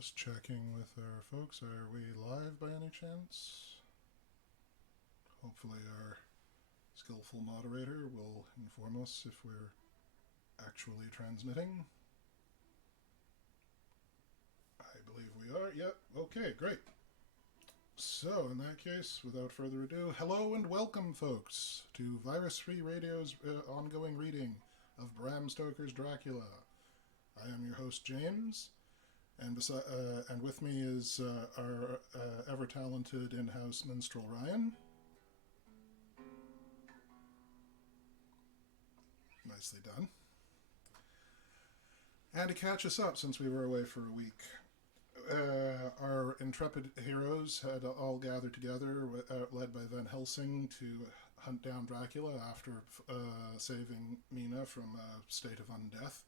Just checking with our folks. Are we live by any chance? Hopefully, our skillful moderator will inform us if we're actually transmitting. I believe we are. Yep. Okay, great. So, in that case, without further ado, hello and welcome, folks, to Virus Free Radio's ongoing reading of Bram Stoker's Dracula. I am your host, James. And with me is our ever-talented in-house minstrel, Ryan. Nicely done. And to catch us up, since we were away for a week, our intrepid heroes had all gathered together, led by Van Helsing, to hunt down Dracula after saving Mina from a state of undeath.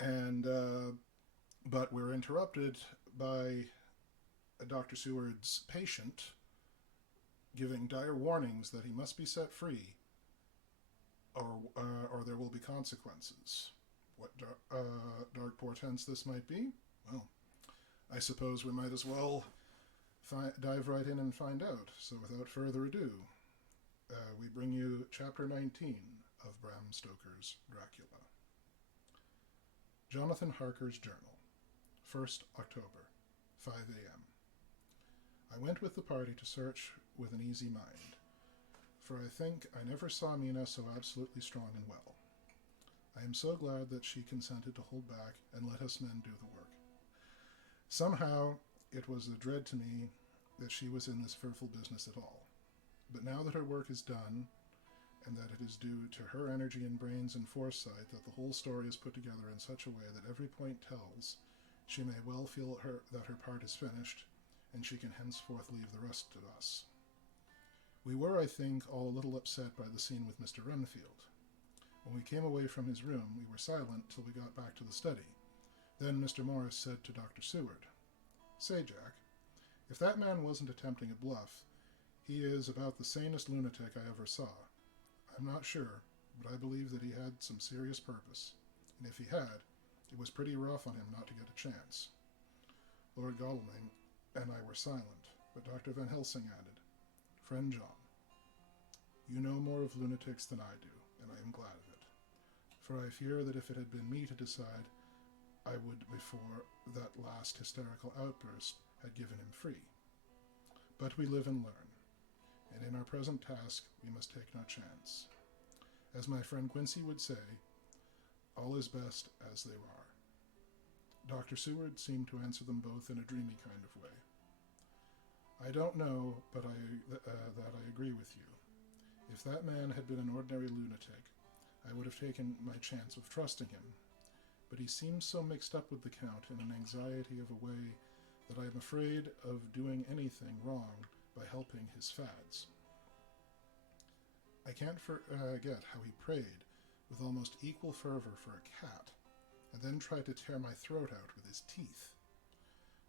And but we're interrupted by Dr. Seward's patient giving dire warnings that he must be set free, or there will be consequences. What dark portents this might be? Well, I suppose we might as well dive right in and find out. So without further ado, we bring you Chapter 19 of Bram Stoker's Dracula. Jonathan Harker's Journal, 1st October, 5 a.m. I went with the party to search with an easy mind, for I think I never saw Mina so absolutely strong and well. I am so glad that she consented to hold back and let us men do the work. Somehow, it was a dread to me that she was in this fearful business at all. But now that her work is done, and that it is due to her energy and brains and foresight that the whole story is put together in such a way that every point tells, she may well feel that her part is finished, and she can henceforth leave the rest to us. We were, I think, all a little upset by the scene with Mr. Renfield. When we came away from his room, we were silent till we got back to the study. Then Mr. Morris said to Dr. Seward, "Say, Jack, if that man wasn't attempting a bluff, he is about the sanest lunatic I ever saw. I'm not sure, but I believe that he had some serious purpose, and if he had, it was pretty rough on him not to get a chance." Lord Godalming and I were silent, but Dr. Van Helsing added, "Friend John, you know more of lunatics than I do, and I am glad of it, for I fear that if it had been me to decide, I would, before that last hysterical outburst, had given him free. But we live and learn, and in our present task we must take no chance. As my friend Quincy would say, all is best as they are." Dr. Seward seemed to answer them both in a dreamy kind of way. "I don't know, but that I agree with you. If that man had been an ordinary lunatic, I would have taken my chance of trusting him, but he seems so mixed up with the Count in an anxiety of a way that I am afraid of doing anything wrong by helping his fads. I can't forget how he prayed with almost equal fervor for a cat, and then tried to tear my throat out with his teeth.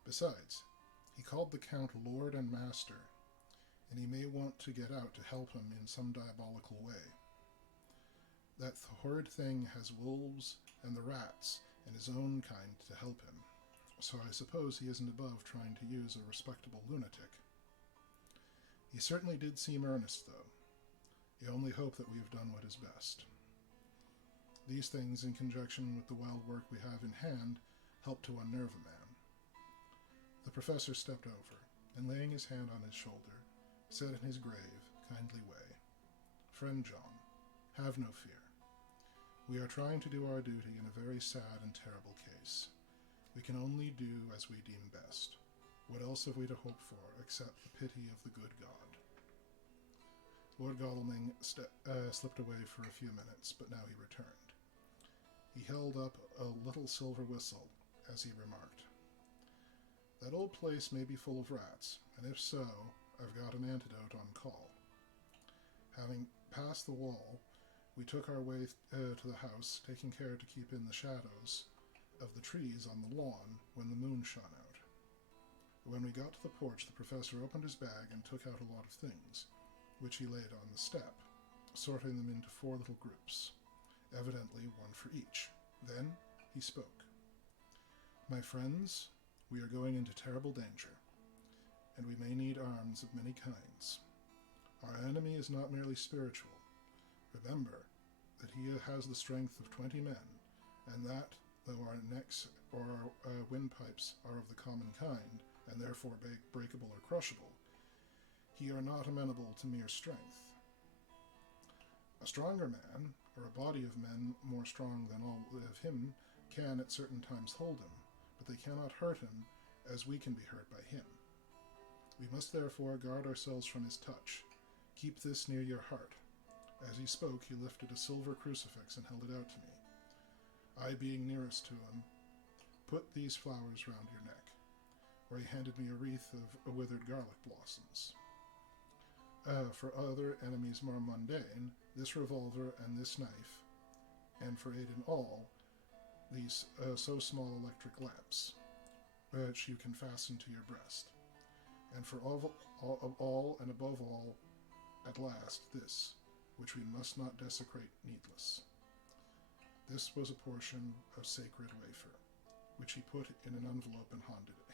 Besides, he called the Count Lord and Master, and he may want to get out to help him in some diabolical way. That horrid thing has wolves and the rats and his own kind to help him, so I suppose he isn't above trying to use a respectable lunatic. He certainly did seem earnest, though. I only hope that we have done what is best. These things, in conjunction with the wild work we have in hand, help to unnerve a man." The professor stepped over, and laying his hand on his shoulder, said in his grave, kindly way, "Friend John, have no fear. We are trying to do our duty in a very sad and terrible case. We can only do as we deem best. What else have we to hope for except the pity of the good God?" Lord Godalming slipped away for a few minutes, but now he returned. He held up a little silver whistle as he remarked, "That old place may be full of rats, and if so, I've got an antidote on call." Having passed the wall, we took our way to the house, taking care to keep in the shadows of the trees on the lawn when the moon shone out. When we got to the porch, the professor opened his bag and took out a lot of things, which he laid on the step, sorting them into 4 little groups, evidently one for each. Then he spoke. My friends, we are going into terrible danger, and we may need arms of many kinds. Our enemy is not merely spiritual. Remember that he has the strength of 20 men, and that, though our necks or our windpipes are of the common kind, and therefore breakable or crushable, he are not amenable to mere strength. A stronger man, or a body of men more strong than all of him, can at certain times hold him, but they cannot hurt him as we can be hurt by him. We must therefore guard ourselves from his touch. Keep this near your heart. As he spoke, he lifted a silver crucifix and held it out to me. I, being nearest to him, put these flowers round your neck, where he handed me a wreath of withered garlic blossoms. For other enemies more mundane, this revolver and this knife, and for aid in all, these so small electric lamps, which you can fasten to your breast. And for all and above all, at last, this, which we must not desecrate needless. This was a portion of sacred wafer, which he put in an envelope and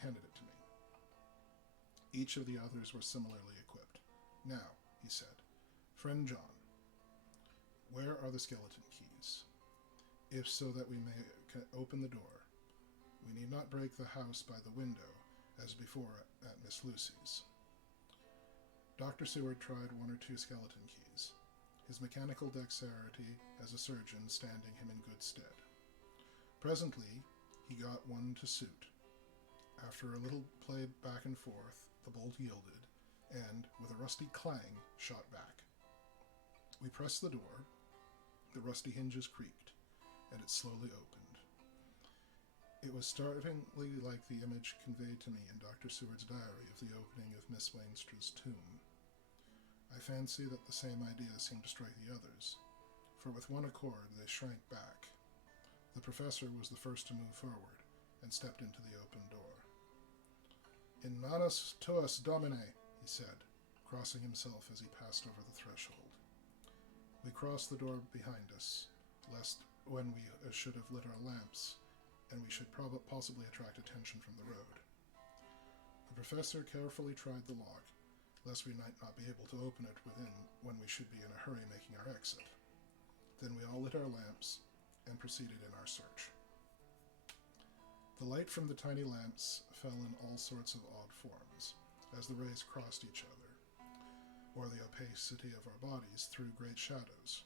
handed it to me. Each of the others were similarly equipped. Now, he said, Friend John, where are the skeleton keys? If so that we may open the door. We need not break the house by the window, as before at Miss Lucy's. Dr. Seward tried one or two skeleton keys, his mechanical dexterity as a surgeon standing him in good stead. Presently, he got one to suit. After a little play back and forth, the bolt yielded, and, with a rusty clang, shot back. We pressed the door, the rusty hinges creaked, and it slowly opened. It was startlingly like the image conveyed to me in Dr. Seward's diary of the opening of Miss Wainstra's tomb. I fancy that the same idea seemed to strike the others, for with one accord they shrank back. The professor was the first to move forward, and stepped into the open door. In manus tuus, Domine, he said, crossing himself as he passed over the threshold. We crossed the door behind us, lest when we should have lit our lamps, and we should possibly attract attention from the road. The professor carefully tried the lock, lest we might not be able to open it within when we should be in a hurry making our exit. Then we all lit our lamps and proceeded in our search. The light from the tiny lamps fell in all sorts of odd forms, as the rays crossed each other, or the opacity of our bodies threw great shadows.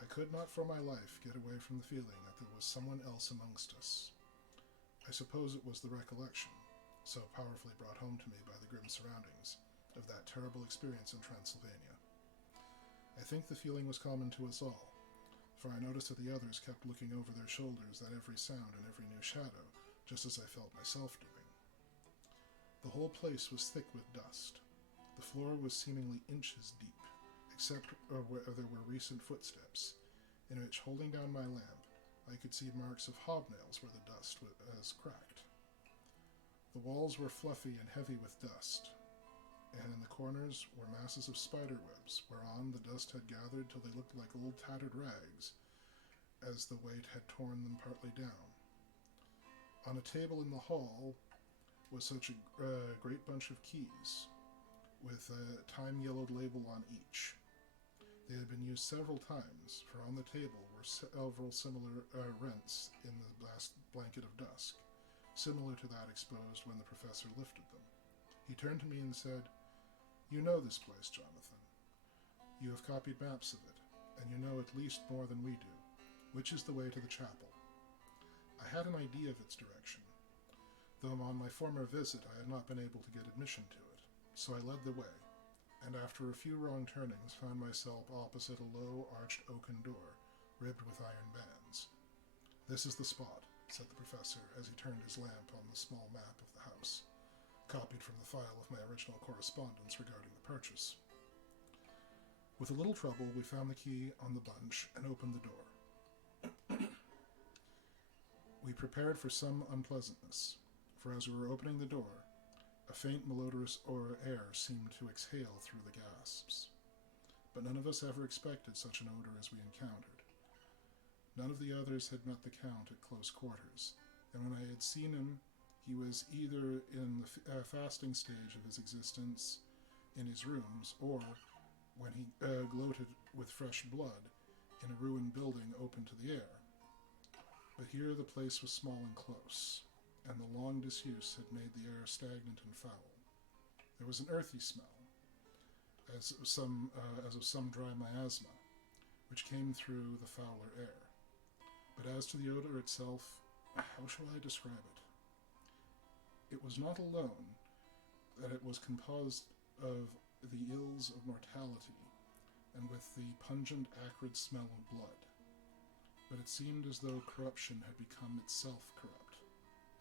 I could not for my life get away from the feeling that there was someone else amongst us. I suppose it was the recollection, so powerfully brought home to me by the grim surroundings, of that terrible experience in Transylvania. I think the feeling was common to us all, for I noticed that the others kept looking over their shoulders at every sound and every new shadow, just as I felt myself doing. The whole place was thick with dust. The floor was seemingly inches deep, except where there were recent footsteps, in which, holding down my lamp, I could see marks of hobnails where the dust was cracked. The walls were fluffy and heavy with dust, and in the corners were masses of spider webs, whereon the dust had gathered till they looked like old tattered rags, as the weight had torn them partly down. On a table in the hall was such a great bunch of keys, with a time-yellowed label on each. They had been used several times, for on the table were several similar rents in the last blanket of dusk, similar to that exposed when the professor lifted them. He turned to me and said, You know this place, Jonathan. You have copied maps of it, and you know at least more than we do. Which is the way to the chapel? I had an idea of its direction, though on my former visit I had not been able to get admission to it, so I led the way, and after a few wrong turnings found myself opposite a low, arched oaken door, ribbed with iron bands. This is the spot, said the professor as he turned his lamp on the small map of the house, copied from the file of my original correspondence regarding the purchase. With a little trouble, we found the key on the bunch and opened the door. We prepared for some unpleasantness, for as we were opening the door, a faint malodorous air seemed to exhale through the gasps. But none of us ever expected such an odor as we encountered. None of the others had met the Count at close quarters, and when I had seen him, he was either in the fasting stage of his existence in his rooms, or when he gloated with fresh blood in a ruined building open to the air. But here the place was small and close, and the long disuse had made the air stagnant and foul. There was an earthy smell, as of some dry miasma, which came through the fouler air. But as to the odor itself, how shall I describe it? It was not alone that it was composed of the ills of mortality, and with the pungent, acrid smell of blood, but it seemed as though corruption had become itself corrupt.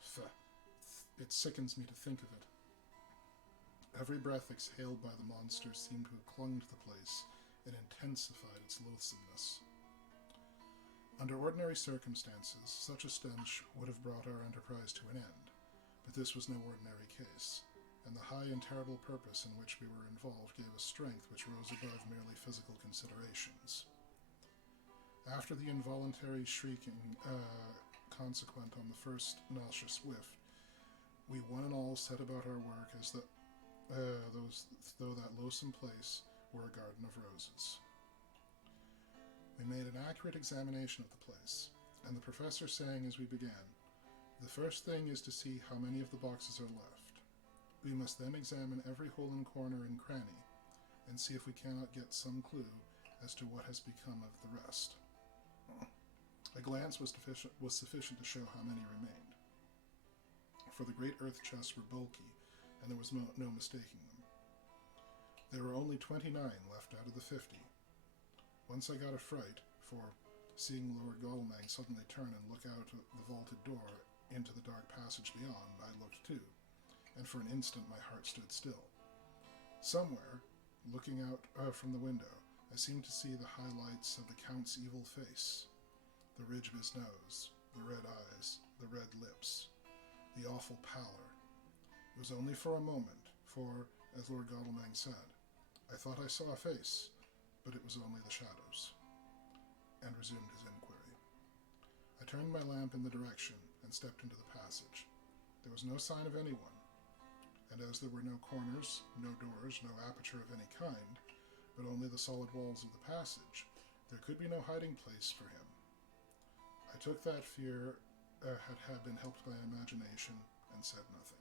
Pfft, it sickens me to think of it. Every breath exhaled by the monster seemed to have clung to the place and intensified its loathsomeness. Under ordinary circumstances, such a stench would have brought our enterprise to an end, but this was no ordinary case, and the high and terrible purpose in which we were involved gave us strength which rose above merely physical considerations. After the involuntary shrieking consequent on the first nauseous whiff, we one and all set about our work as though that loathsome place were a garden of roses. We made an accurate examination of the place, and the professor saying as we began, "The first thing is to see how many of the boxes are left. We must then examine every hole and corner and cranny, and see if we cannot get some clue as to what has become of the rest." A glance was sufficient to show how many remained, for the great earth chests were bulky, and there was no mistaking them. There were only 29 left out of the 50. Once I got a fright, for, seeing Lord Godalming suddenly turn and look out of the vaulted door into the dark passage beyond, I looked too, and for an instant my heart stood still. Somewhere, looking out from the window, I seemed to see the highlights of the Count's evil face, the ridge of his nose, the red eyes, the red lips, the awful pallor. It was only for a moment, for, as Lord Godalming said, I thought I saw a face, but it was only the shadows, and resumed his inquiry. I turned my lamp in the direction and stepped into the passage. There was no sign of anyone, and as there were no corners, no doors, no aperture of any kind, but only the solid walls of the passage, there could be no hiding place for him. I took that fear had been helped by imagination and said nothing.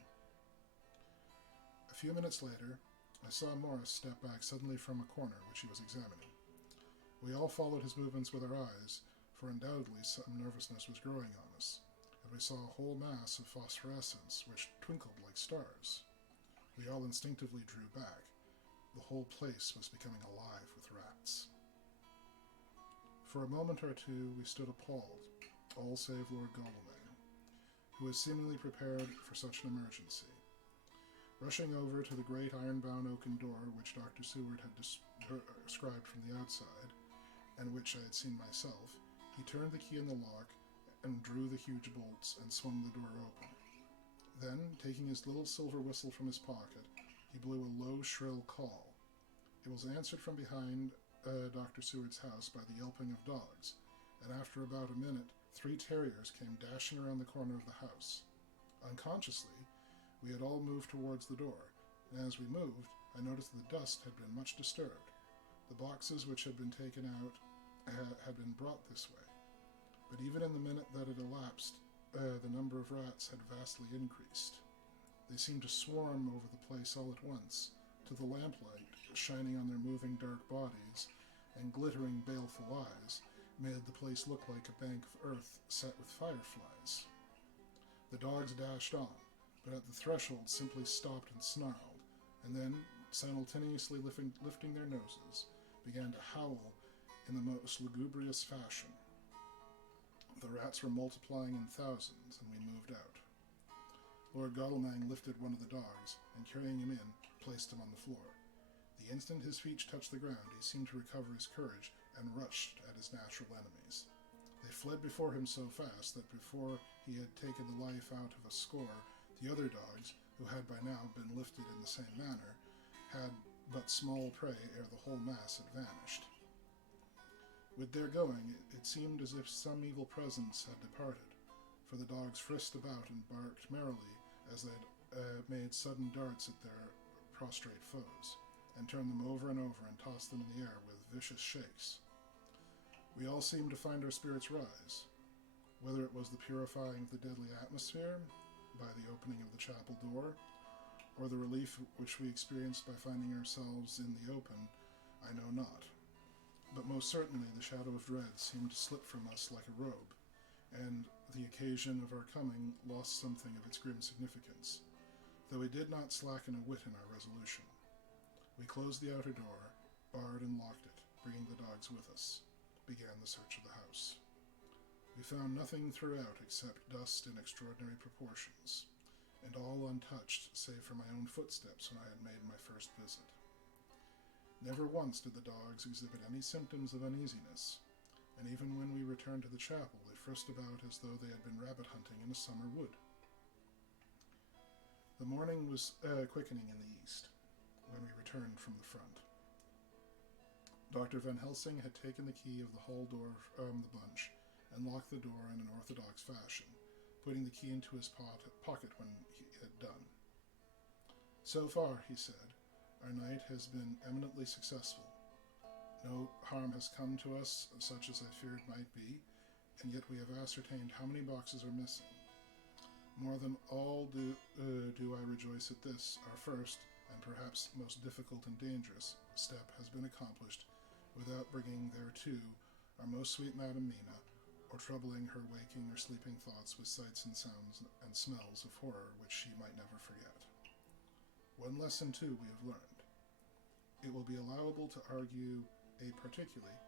A few minutes later, I saw Morris step back suddenly from a corner which he was examining. We all followed his movements with our eyes, for undoubtedly some nervousness was growing on us, and we saw a whole mass of phosphorescence which twinkled like stars. We all instinctively drew back. The whole place was becoming alive with rats. For a moment or two we stood appalled, all save Lord Godalming, who was seemingly prepared for such an emergency. Rushing over to the great iron-bound oaken door which Dr. Seward had described from the outside, and which I had seen myself, he turned the key in the lock and drew the huge bolts and swung the door open. Then, taking his little silver whistle from his pocket, he blew a low, shrill call. It was answered from behind Dr. Seward's house by the yelping of dogs, and after about a minute, 3 terriers came dashing around the corner of the house. Unconsciously, we had all moved towards the door, and as we moved, I noticed that the dust had been much disturbed. The boxes which had been taken out had been brought this way, but even in the minute that had elapsed, the number of rats had vastly increased. They seemed to swarm over the place all at once, to the lamplight, shining on their moving dark bodies, and glittering baleful eyes, made the place look like a bank of earth set with fireflies. The dogs dashed on, but at the threshold simply stopped and snarled, and then, simultaneously lifting their noses, began to howl in the most lugubrious fashion. The rats were multiplying in thousands, and we moved out. Lord Godalming lifted one of the dogs, and carrying him in, placed him on the floor. The instant his feet touched the ground, he seemed to recover his courage, and rushed at his natural enemies. They fled before him so fast that before he had taken the life out of a score, the other dogs, who had by now been lifted in the same manner, had but small prey ere the whole mass had vanished. With their going, it seemed as if some evil presence had departed, for the dogs frisked about and barked merrily as they made sudden darts at their prostrate foes, and turned them over and over and tossed them in the air with vicious shakes. We all seemed to find our spirits rise, whether it was the purifying of the deadly atmosphere by the opening of the chapel door, or the relief which we experienced by finding ourselves in the open, I know not. But most certainly the shadow of dread seemed to slip from us like a robe, and the occasion of our coming lost something of its grim significance, though we did not slacken a whit in our resolution. We closed the outer door, barred and locked it, bringing the dogs with us, began the search of the house. We found nothing throughout except dust in extraordinary proportions, and all untouched save for my own footsteps when I had made my first visit. Never once did the dogs exhibit any symptoms of uneasiness, and even when we returned to the chapel, they frisked about as though they had been rabbit hunting in a summer wood. The morning was quickening in the east when we returned from the front. Dr. Van Helsing had taken the key of the hall door from the bunch and locked the door in an orthodox fashion, putting the key into his pocket when he had done. "So far," he said, "our night has been eminently successful. No harm has come to us, such as I feared might be, and yet we have ascertained how many boxes are missing. More than all do I rejoice at this, our first, and perhaps most difficult and dangerous, step has been accomplished without bringing thereto our most sweet Madam Mina, or troubling her waking or sleeping thoughts with sights and sounds and smells of horror which she might never forget. One lesson, too, we have learned. It will be allowable to argue a particularly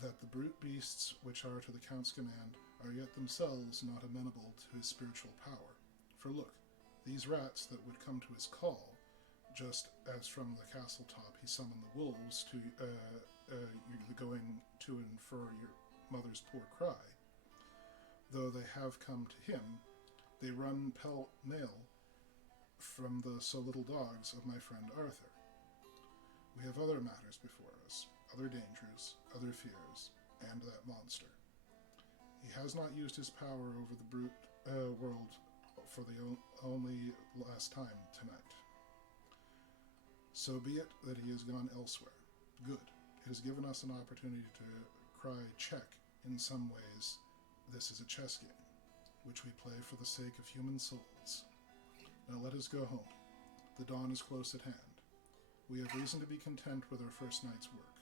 that the brute beasts which are to the Count's command are yet themselves not amenable to his spiritual power. For look, these rats that would come to his call, just as from the castle top he summoned the wolves to going to infer your mother's poor cry, though they have come to him, they run pell-mell from the so little dogs of my friend Arthur. We have other matters before us, other dangers, other fears, and that monster. He has not used his power over the brute world for the only last time tonight. So be it that he has gone elsewhere. Good. It has given us an opportunity to cry check. In some ways, this is a chess game, which we play for the sake of human souls. Now let us go home. The dawn is close at hand. We have reason to be content with our first night's work.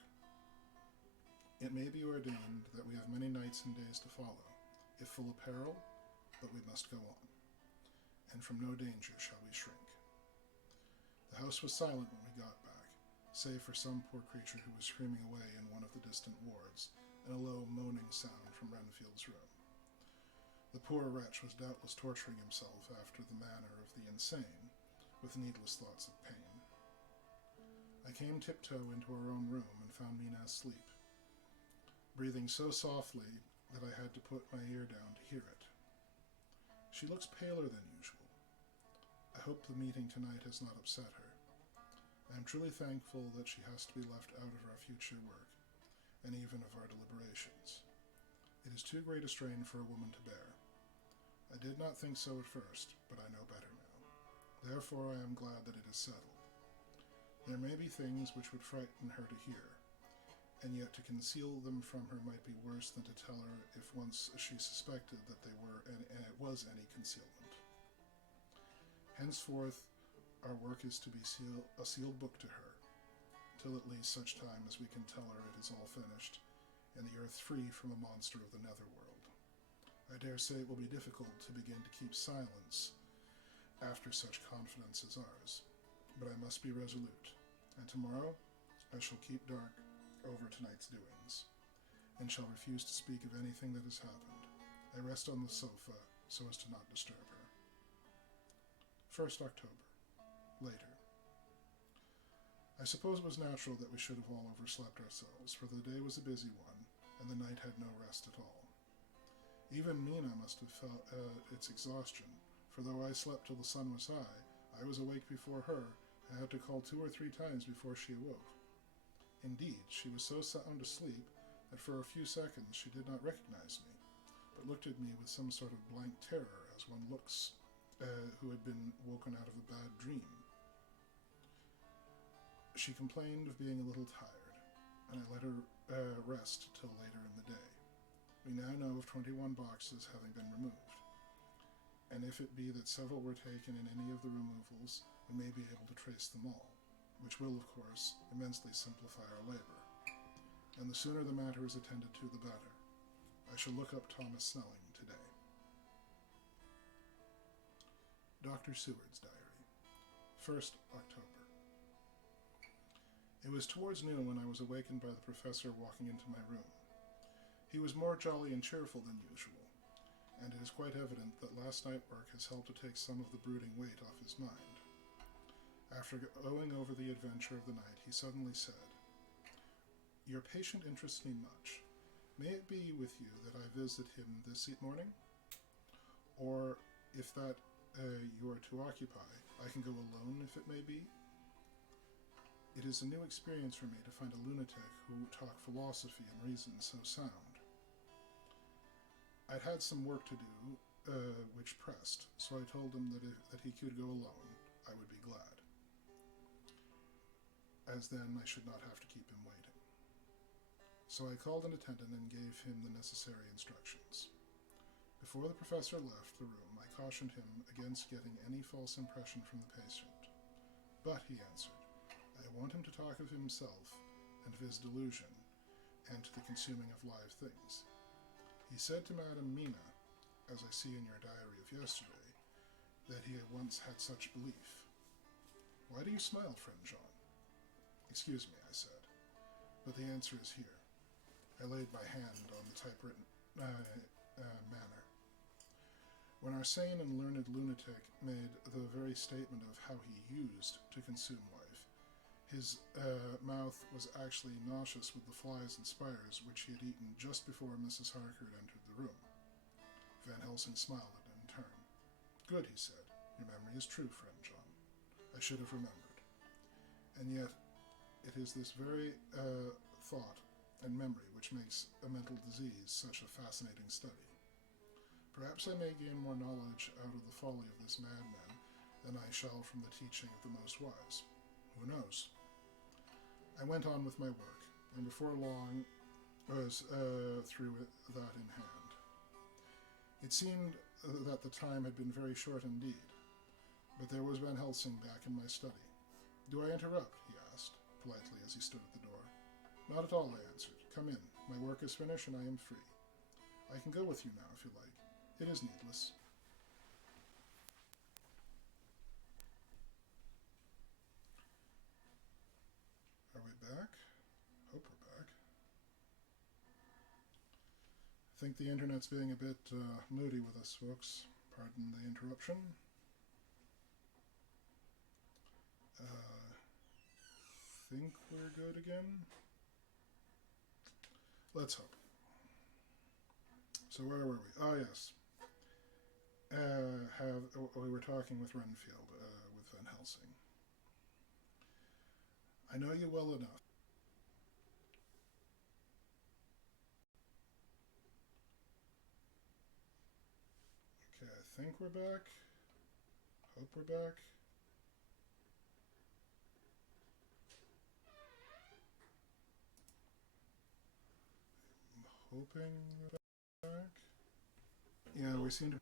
It may be ordained that we have many nights and days to follow, if full of peril, but we must go on, and from no danger shall we shrink. The house was silent when we got back, save for some poor creature who was screaming away in one of the distant wards, and a low moaning sound from Renfield's room. The poor wretch was doubtless torturing himself after the manner of the insane, with needless thoughts of pain. I came tiptoe into our own room and found Mina asleep, breathing so softly that I had to put my ear down to hear it. She looks paler than usual. I hope the meeting tonight has not upset her. I am truly thankful that she has to be left out of our future work, and even of our deliberations. It is too great a strain for a woman to bear. I did not think so at first, but I know better now. Therefore I am glad that it is settled. There may be things which would frighten her to hear, and yet to conceal them from her might be worse than to tell her if once she suspected that they were and it was any concealment. Henceforth, our work is to be a sealed book to her, till at least such time as we can tell her it is all finished, and the earth free from a monster of the netherworld. I dare say it will be difficult to begin to keep silence after such confidence as ours, but I must be resolute, and tomorrow I shall keep dark over tonight's doings, and shall refuse to speak of anything that has happened. I rest on the sofa so as to not disturb her. 1st October. Later. I suppose it was natural that we should have all overslept ourselves, for the day was a busy one, and the night had no rest at all. Even Mina must have felt its exhaustion, for though I slept till the sun was high, I was awake before her, and had to call 2 or 3 times before she awoke. Indeed, she was so sound asleep that for a few seconds she did not recognize me, but looked at me with some sort of blank terror, as one looks who had been woken out of a bad dream. She complained of being a little tired, and I let her rest till later in the day. We now know of 21 boxes having been removed, and if it be that several were taken in any of the removals, we may be able to trace them all, which will, of course, immensely simplify our labor. And the sooner the matter is attended to, the better. I shall look up Thomas Snelling today. Dr. Seward's Diary, 1st October. It was towards noon when I was awakened by the professor walking into my room. He was more jolly and cheerful than usual, and it is quite evident that last night work has helped to take some of the brooding weight off his mind. After going over the adventure of the night, he suddenly said, "Your patient interests me much. May it be with you that I visit him this morning? Or, if that you are too occupied, I can go alone if it may be? It is a new experience for me to find a lunatic who talk philosophy and reason so sound." I'd had some work to do, which pressed, so I told him that he could go alone. I would be glad, as then I should not have to keep him waiting. So I called an attendant and gave him the necessary instructions. Before the professor left the room, I cautioned him against getting any false impression from the patient. "But," he answered, "I want him to talk of himself and of his delusion, and to the consuming of live things. He said to Madame Mina, as I see in your diary of yesterday, that he had once had such belief." "Why do you smile, friend John?" "Excuse me," I said, "but the answer is here." I laid my hand on the typewritten manner. When our sane and learned lunatic made the very statement of how he used to consume life, his mouth was actually nauseous with the flies and spiders which he had eaten just before Mrs. Harker had entered the room. Van Helsing smiled at him in turn. "Good," he said. "Your memory is true, friend John. I should have remembered. And yet, it is this very thought and memory which makes a mental disease such a fascinating study. Perhaps I may gain more knowledge out of the folly of this madman than I shall from the teaching of the most wise. Who knows?" I went on with my work, and before long was through that in hand. It seemed that the time had been very short indeed, but there was Van Helsing back in my study. "Do I interrupt?" he asked, politely, as he stood at the door. "Not at all," I answered. "Come in. My work is finished, and I am free. I can go with you now, if you like. It is needless." Are we back? Hope we're back. I think the internet's being a bit moody with us, folks. Pardon the interruption. Think we're good again? Let's hope. So where were we? Oh, yes. We were talking with Renfield, with Van Helsing. "I know you well enough." Okay, I think we're back. Hope we're back. I'm hoping we're back. Yeah, we seem to...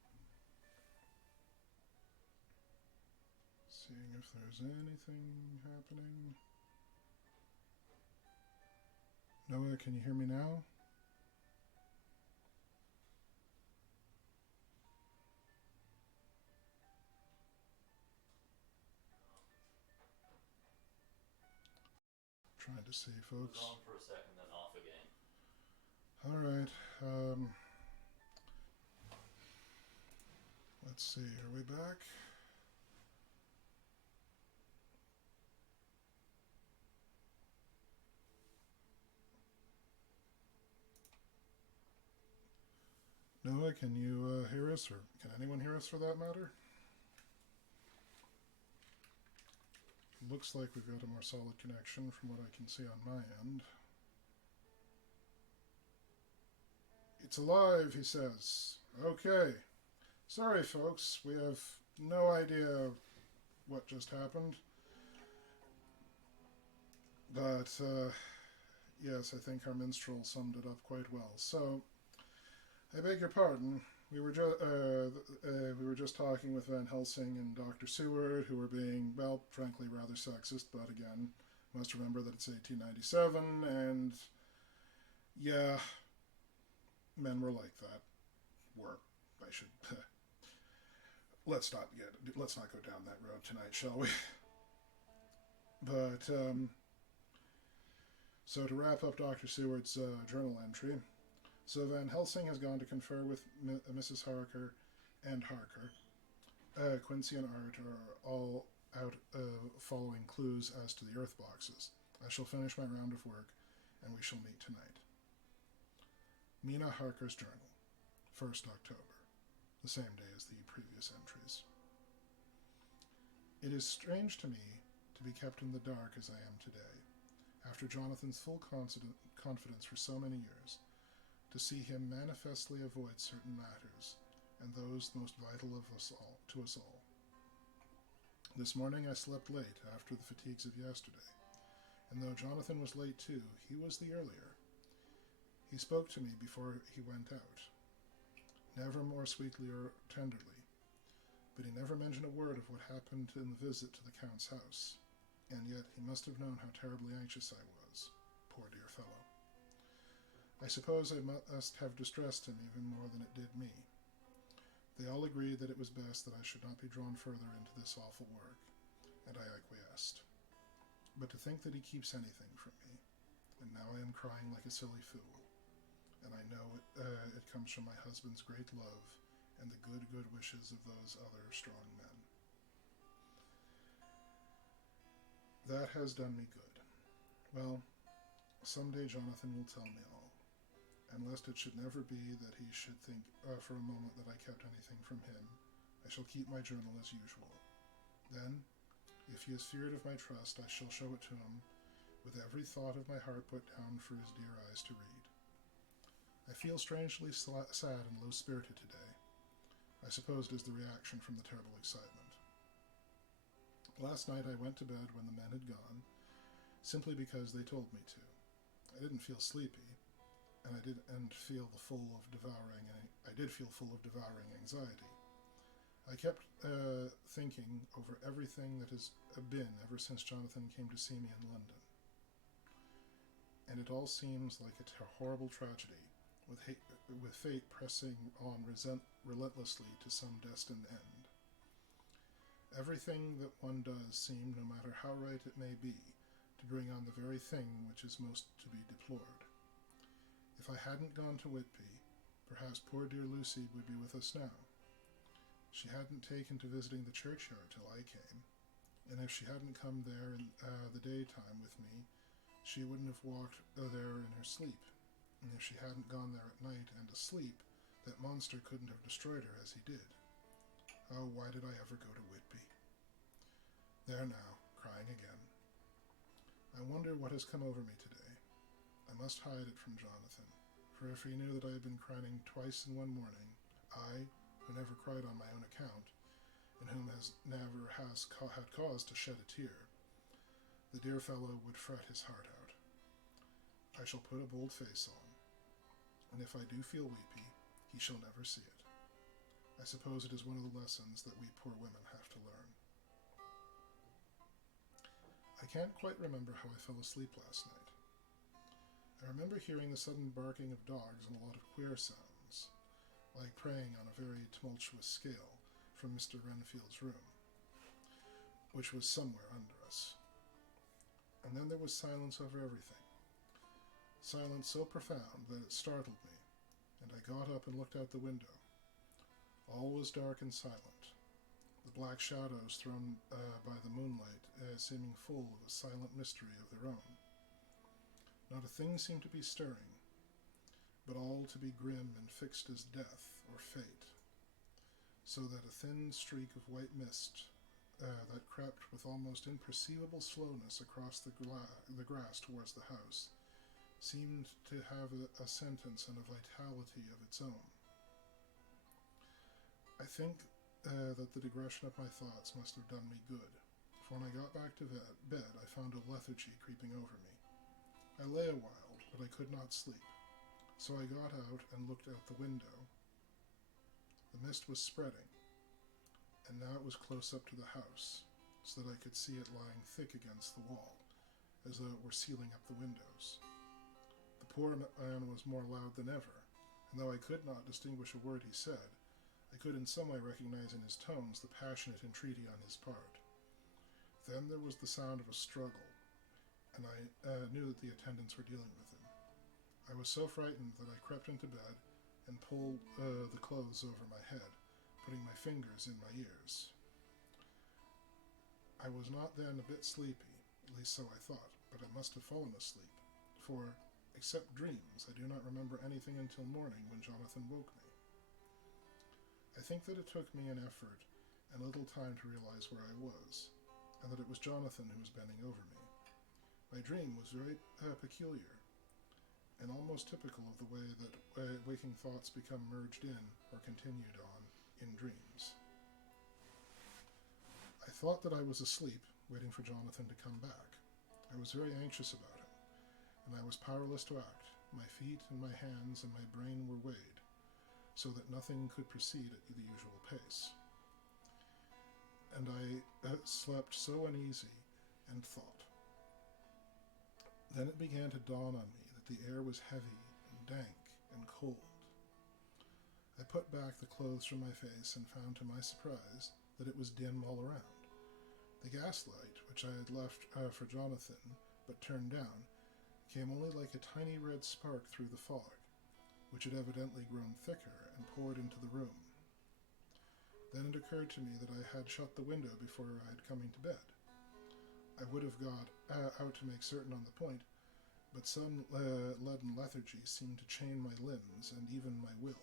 Seeing if there's anything happening. Noah, can you hear me now? Trying to see, folks. It was on for a second, then off again. Alright, let's see, are we back? Noah, can you hear us, or can anyone hear us for that matter? Looks like we've got a more solid connection from what I can see on my end. "It's alive," he says. Okay. Sorry, folks. We have no idea what just happened. But, yes, I think our minstrel summed it up quite well. So, I beg your pardon. We were just talking with Van Helsing and Dr. Seward, who were being, well, frankly, rather sexist. But again, must remember that it's 1897, and yeah, men were like that. Were. I should. Let's not go down that road tonight, shall we? But so to wrap up Dr. Seward's journal entry, so Van Helsing has gone to confer with Mrs. Harker and Harker. Quincy and Art are all out following clues as to the earth boxes. I shall finish my round of work, and we shall meet tonight. Mina Harker's journal, 1st October, the same day as the previous entries. It is strange to me to be kept in the dark as I am today, after Jonathan's full confidence for so many years, to see him manifestly avoid certain matters, and those most vital to us all. This morning I slept late after the fatigues of yesterday, and though Jonathan was late too, he was the earlier. He spoke to me before he went out, never more sweetly or tenderly, but he never mentioned a word of what happened in the visit to the Count's house, and yet he must have known how terribly anxious I was, poor dear fellow. I suppose I must have distressed him even more than it did me. They all agreed that it was best that I should not be drawn further into this awful work, and I acquiesced. But to think that he keeps anything from me, and now I am crying like a silly fool, and I know it comes from my husband's great love and the good wishes of those other strong men. That has done me good. Well, someday Jonathan will tell me all, and lest it should never be that he should think for a moment that I kept anything from him, I shall keep my journal as usual. Then, if he is feared of my trust, I shall show it to him, with every thought of my heart put down for his dear eyes to read. I feel strangely sad and low-spirited today. I suppose it is the reaction from the terrible excitement. Last night I went to bed when the men had gone, simply because they told me to. I didn't feel sleepy, and I did feel full of devouring anxiety. I kept thinking over everything that has been ever since Jonathan came to see me in London, and it all seems like a horrible tragedy, with fate pressing on relentlessly to some destined end. Everything that one does seemed, no matter how right it may be, to bring on the very thing which is most to be deplored. If I hadn't gone to Whitby, perhaps poor dear Lucy would be with us now. She hadn't taken to visiting the churchyard till I came, and if she hadn't come there in the daytime with me, she wouldn't have walked there in her sleep. And if she hadn't gone there at night and asleep, that monster couldn't have destroyed her as he did. Oh, why did I ever go to Whitby? There now, crying again. I wonder what has come over me today. I must hide it from Jonathan, for if he knew that I had been crying twice in one morning, I, who never cried on my own account, and whom never has had cause to shed a tear, the dear fellow would fret his heart out. I shall put a bold face on, and if I do feel weepy, he shall never see it. I suppose it is one of the lessons that we poor women have to learn. I can't quite remember how I fell asleep last night. I remember hearing the sudden barking of dogs and a lot of queer sounds, like praying on a very tumultuous scale, from Mr. Renfield's room, which was somewhere under us. And then there was silence over everything. Silence so profound that it startled me, and I got up and looked out the window. All was dark and silent, the black shadows thrown by the moonlight seeming full of a silent mystery of their own. Not a thing seemed to be stirring, but all to be grim and fixed as death or fate, so that a thin streak of white mist that crept with almost imperceivable slowness across the grass towards the house seemed to have a sentence and a vitality of its own. I think that the digression of my thoughts must have done me good, for when I got back to bed, I found a lethargy creeping over me. I lay a while, but I could not sleep, so I got out and looked out the window. The mist was spreading, and now it was close up to the house, so that I could see it lying thick against the wall, as though it were sealing up the windows. The poor man was more loud than ever, and though I could not distinguish a word he said, I could in some way recognize in his tones the passionate entreaty on his part. Then there was the sound of a struggle, and I knew that the attendants were dealing with him. I was so frightened that I crept into bed and pulled the clothes over my head, putting my fingers in my ears. I was not then a bit sleepy, at least so I thought, but I must have fallen asleep, for, except dreams, I do not remember anything until morning when Jonathan woke me. I think that it took me an effort and a little time to realize where I was, and that it was Jonathan who was bending over me. My dream was very peculiar, and almost typical of the way that waking thoughts become merged in or continued on in dreams. I thought that I was asleep, waiting for Jonathan to come back. I was very anxious about him, and I was powerless to act. My feet and my hands and my brain were weighed, so that nothing could proceed at the usual pace. And I slept so uneasy and thought. Then it began to dawn on me that the air was heavy and dank and cold. I put back the clothes from my face and found to my surprise that it was dim all around. The gaslight, which I had left for Jonathan, but turned down, came only like a tiny red spark through the fog, which had evidently grown thicker and poured into the room. Then it occurred to me that I had shut the window before I had come into bed. I would have got out to make certain on the point, but some leaden lethargy seemed to chain my limbs and even my will.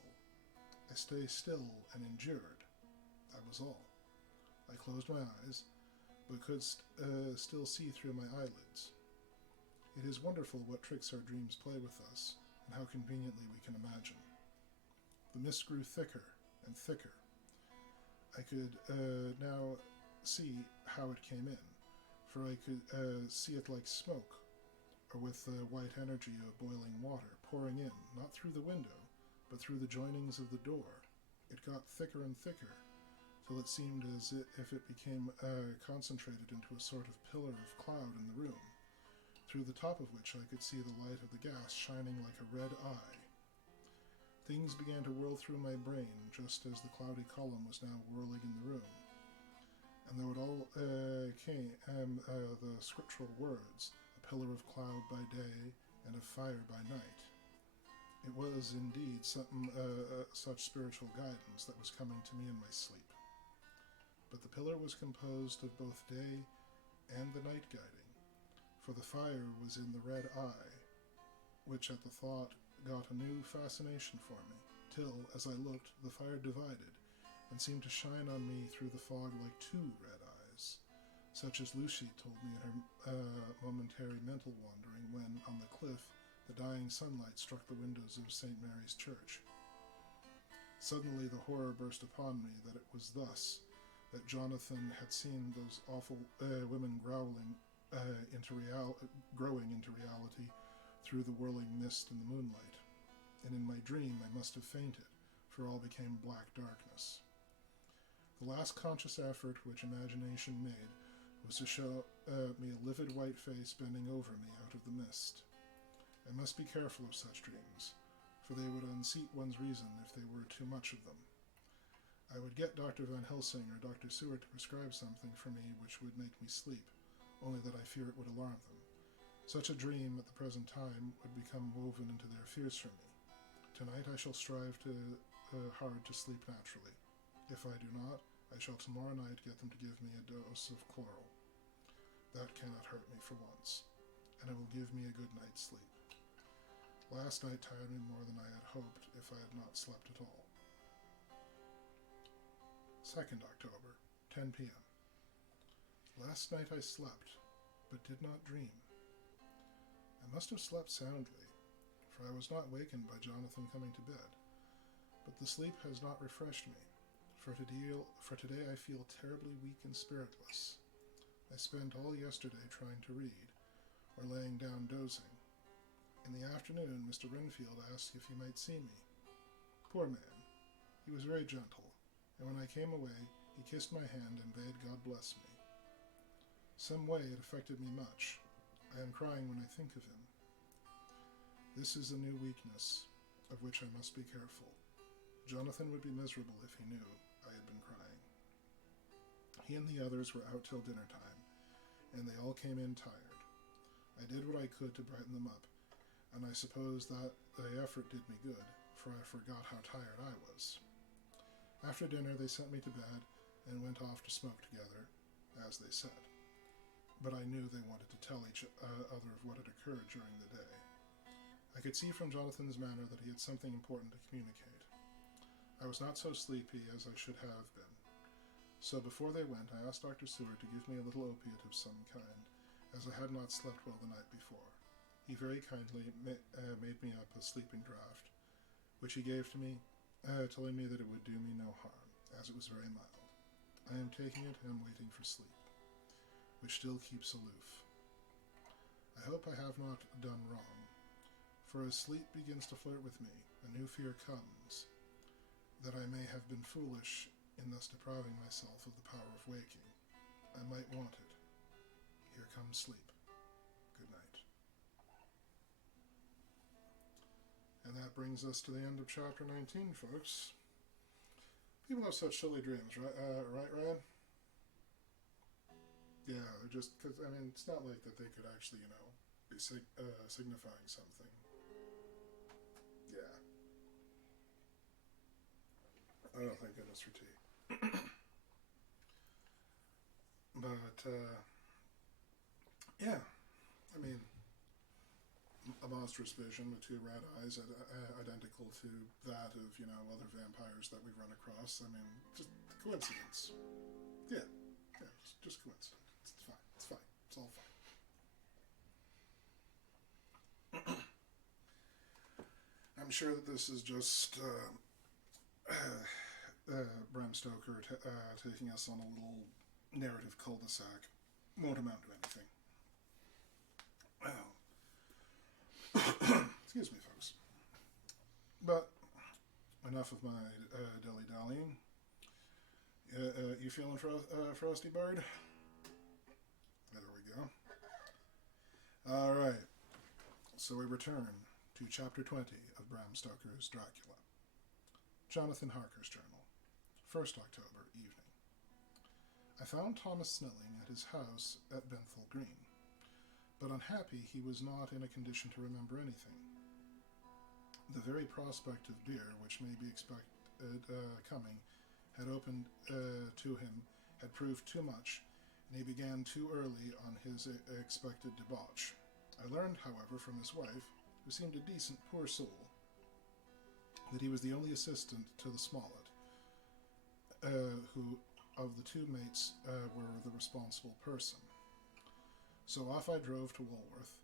I stayed still and endured. That was all. I closed my eyes, but could still see through my eyelids. It is wonderful what tricks our dreams play with us, and how conveniently we can imagine. The mist grew thicker and thicker. I could now see how it came in, for I could see it like smoke, or with the white energy of boiling water pouring in, not through the window, but through the joinings of the door. It got thicker and thicker, till it seemed as if it became concentrated into a sort of pillar of cloud in the room, through the top of which I could see the light of the gas shining like a red eye. Things began to whirl through my brain, just as the cloudy column was now whirling in the room. And though it all came, the scriptural words, a pillar of cloud by day and of fire by night, it was indeed such spiritual guidance that was coming to me in my sleep. But the pillar was composed of both day and the night guiding, for the fire was in the red eye, which at the thought got a new fascination for me, till, as I looked, the fire divided, and seemed to shine on me through the fog like two red eyes, such as Lucy told me in her momentary mental wandering when, on the cliff, the dying sunlight struck the windows of St. Mary's Church. Suddenly the horror burst upon me that it was thus that Jonathan had seen those awful women growing into reality through the whirling mist and the moonlight, and in my dream I must have fainted, for all became black darkness. The last conscious effort which imagination made was to show me a livid white face bending over me out of the mist. I must be careful of such dreams, for they would unseat one's reason if there were too much of them. I would get Dr. Van Helsing or Dr. Seward to prescribe something for me which would make me sleep, only that I fear it would alarm them. Such a dream at the present time would become woven into their fears for me. Tonight I shall strive hard to sleep naturally. If I do not, I shall tomorrow night get them to give me a dose of chloral. That cannot hurt me for once, and it will give me a good night's sleep. Last night tired me more than I had hoped if I had not slept at all. 2nd October, 10 p.m. Last night I slept, but did not dream. I must have slept soundly, for I was not wakened by Jonathan coming to bed. But the sleep has not refreshed me, For today I feel terribly weak and spiritless. I spent all yesterday trying to read, or laying down dozing. In the afternoon, Mr. Renfield asked if he might see me. Poor man. He was very gentle, and when I came away, he kissed my hand and bade God bless me. Some way it affected me much. I am crying when I think of him. This is a new weakness, of which I must be careful. Jonathan would be miserable if he knew I had been crying. He and the others were out till dinner time, and they all came in tired. I did what I could to brighten them up, and I suppose that the effort did me good, for I forgot how tired I was. After dinner they sent me to bed and went off to smoke together, as they said. But I knew they wanted to tell each other of what had occurred during the day. I could see from Jonathan's manner that he had something important to communicate. I was not so sleepy as I should have been. So before they went, I asked Dr. Seward to give me a little opiate of some kind, as I had not slept well the night before. He very kindly made me up a sleeping draught, which he gave to me, telling me that it would do me no harm, as it was very mild. I am taking it and waiting for sleep, which still keeps aloof. I hope I have not done wrong, for as sleep begins to flirt with me, a new fear comes, that I may have been foolish in thus depriving myself of the power of waking. I might want it. Here comes sleep. Good night. And that brings us to the end of chapter 19, folks. People have such silly dreams, right, Ryan? Yeah, they're just, because, I mean, it's not like that they could actually, be signifying something. Yeah. Oh, thank goodness for tea. But, yeah, I mean, a monstrous vision with two red eyes identical to that of, other vampires that we've run across. I mean, just coincidence. Yeah, just coincidence. It's fine. It's all fine. I'm sure that this is just Bram Stoker taking us on a little narrative cul-de-sac. Won't amount to anything. Well, excuse me, folks. But enough of my dilly-dallying. You feeling frosty, Bird? There we go. All right. So we return to Chapter 20 of Bram Stoker's Dracula. Jonathan Harker's Journal. 1st October, evening. I found Thomas Snelling at his house at Benthall Green, but unhappy he was not in a condition to remember anything. The very prospect of beer, which may be expected coming, had opened to him, had proved too much, and he began too early on his expected debauch. I learned, however, from his wife, who seemed a decent poor soul, that he was the only assistant to the Smollett, who of the two mates were the responsible person. So off I drove to Woolworth,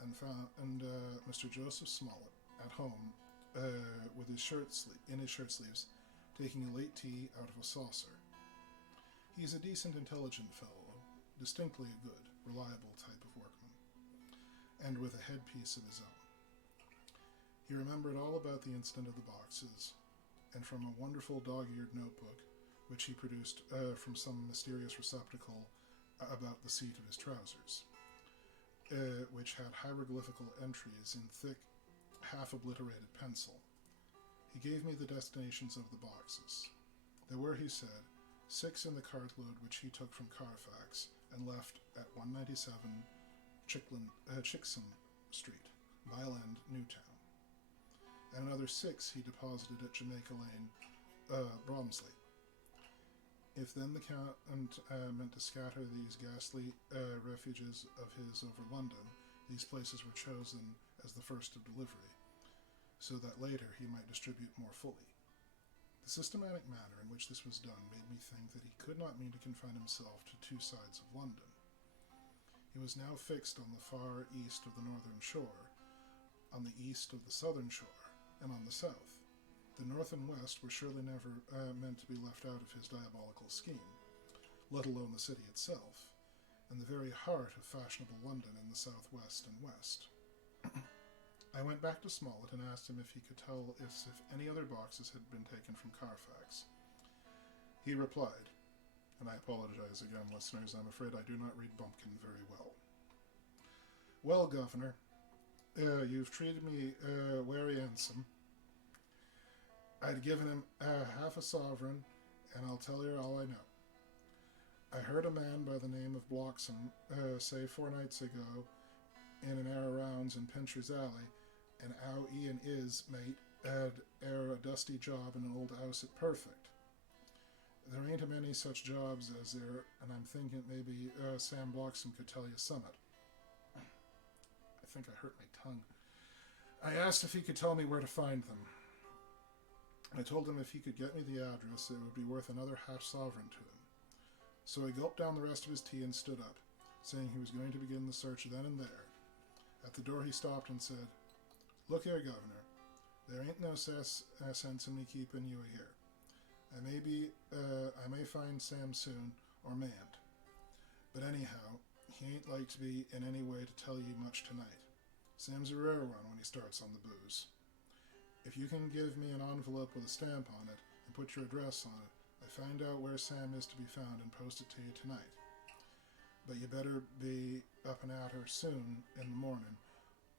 and found Mr. Joseph Smollett at home with his shirt sleeves, taking a late tea out of a saucer. He's a decent, intelligent fellow, distinctly a good, reliable type of workman, and with a headpiece of his own. He remembered all about the incident of the boxes, and from a wonderful dog-eared notebook, which he produced from some mysterious receptacle about the seat of his trousers, which had hieroglyphical entries in thick, half-obliterated pencil. He gave me the destinations of the boxes. There were, he said, 6 in the cartload which he took from Carfax and left at 197 Chickson Street, Mile End, Newtown, and another 6 he deposited at Jamaica Lane, Bromsley. If then the Count meant to scatter these ghastly refuges of his over London, these places were chosen as the first of delivery, so that later he might distribute more fully. The systematic manner in which this was done made me think that he could not mean to confine himself to 2 sides of London. He was now fixed on the far east of the northern shore, on the east of the southern shore, and on the south. The North and West were surely never meant to be left out of his diabolical scheme, let alone the city itself, in the very heart of fashionable London in the southwest and west. I went back to Smollett and asked him if he could tell us if any other boxes had been taken from Carfax. He replied, and I apologize again, listeners, I'm afraid I do not read Bumpkin very well. Well, Governor, you've treated me wery handsome. I'd given him half a sovereign, and I'll tell you all I know. I heard a man by the name of Bloxham say 4 nights ago in an air rounds in Pincher's Alley, and how Ian is, mate, had a dusty job in an old house at Perfect. There ain't a many such jobs as there, and I'm thinking maybe Sam Bloxham could tell you summit. I think I hurt my tongue. I asked if he could tell me where to find them. I told him if he could get me the address, it would be worth another half sovereign to him. So he gulped down the rest of his tea and stood up, saying he was going to begin the search then and there. At the door he stopped and said, "Look here, Governor, there ain't no sense in me keeping you here. I may find Sam soon, or mayn't. But anyhow, he ain't like to be in any way to tell you much tonight. Sam's a rare one when he starts on the booze. If you can give me an envelope with a stamp on it, and put your address on it, I find out where Sam is to be found and post it to you tonight. But you better be up and at her soon in the morning,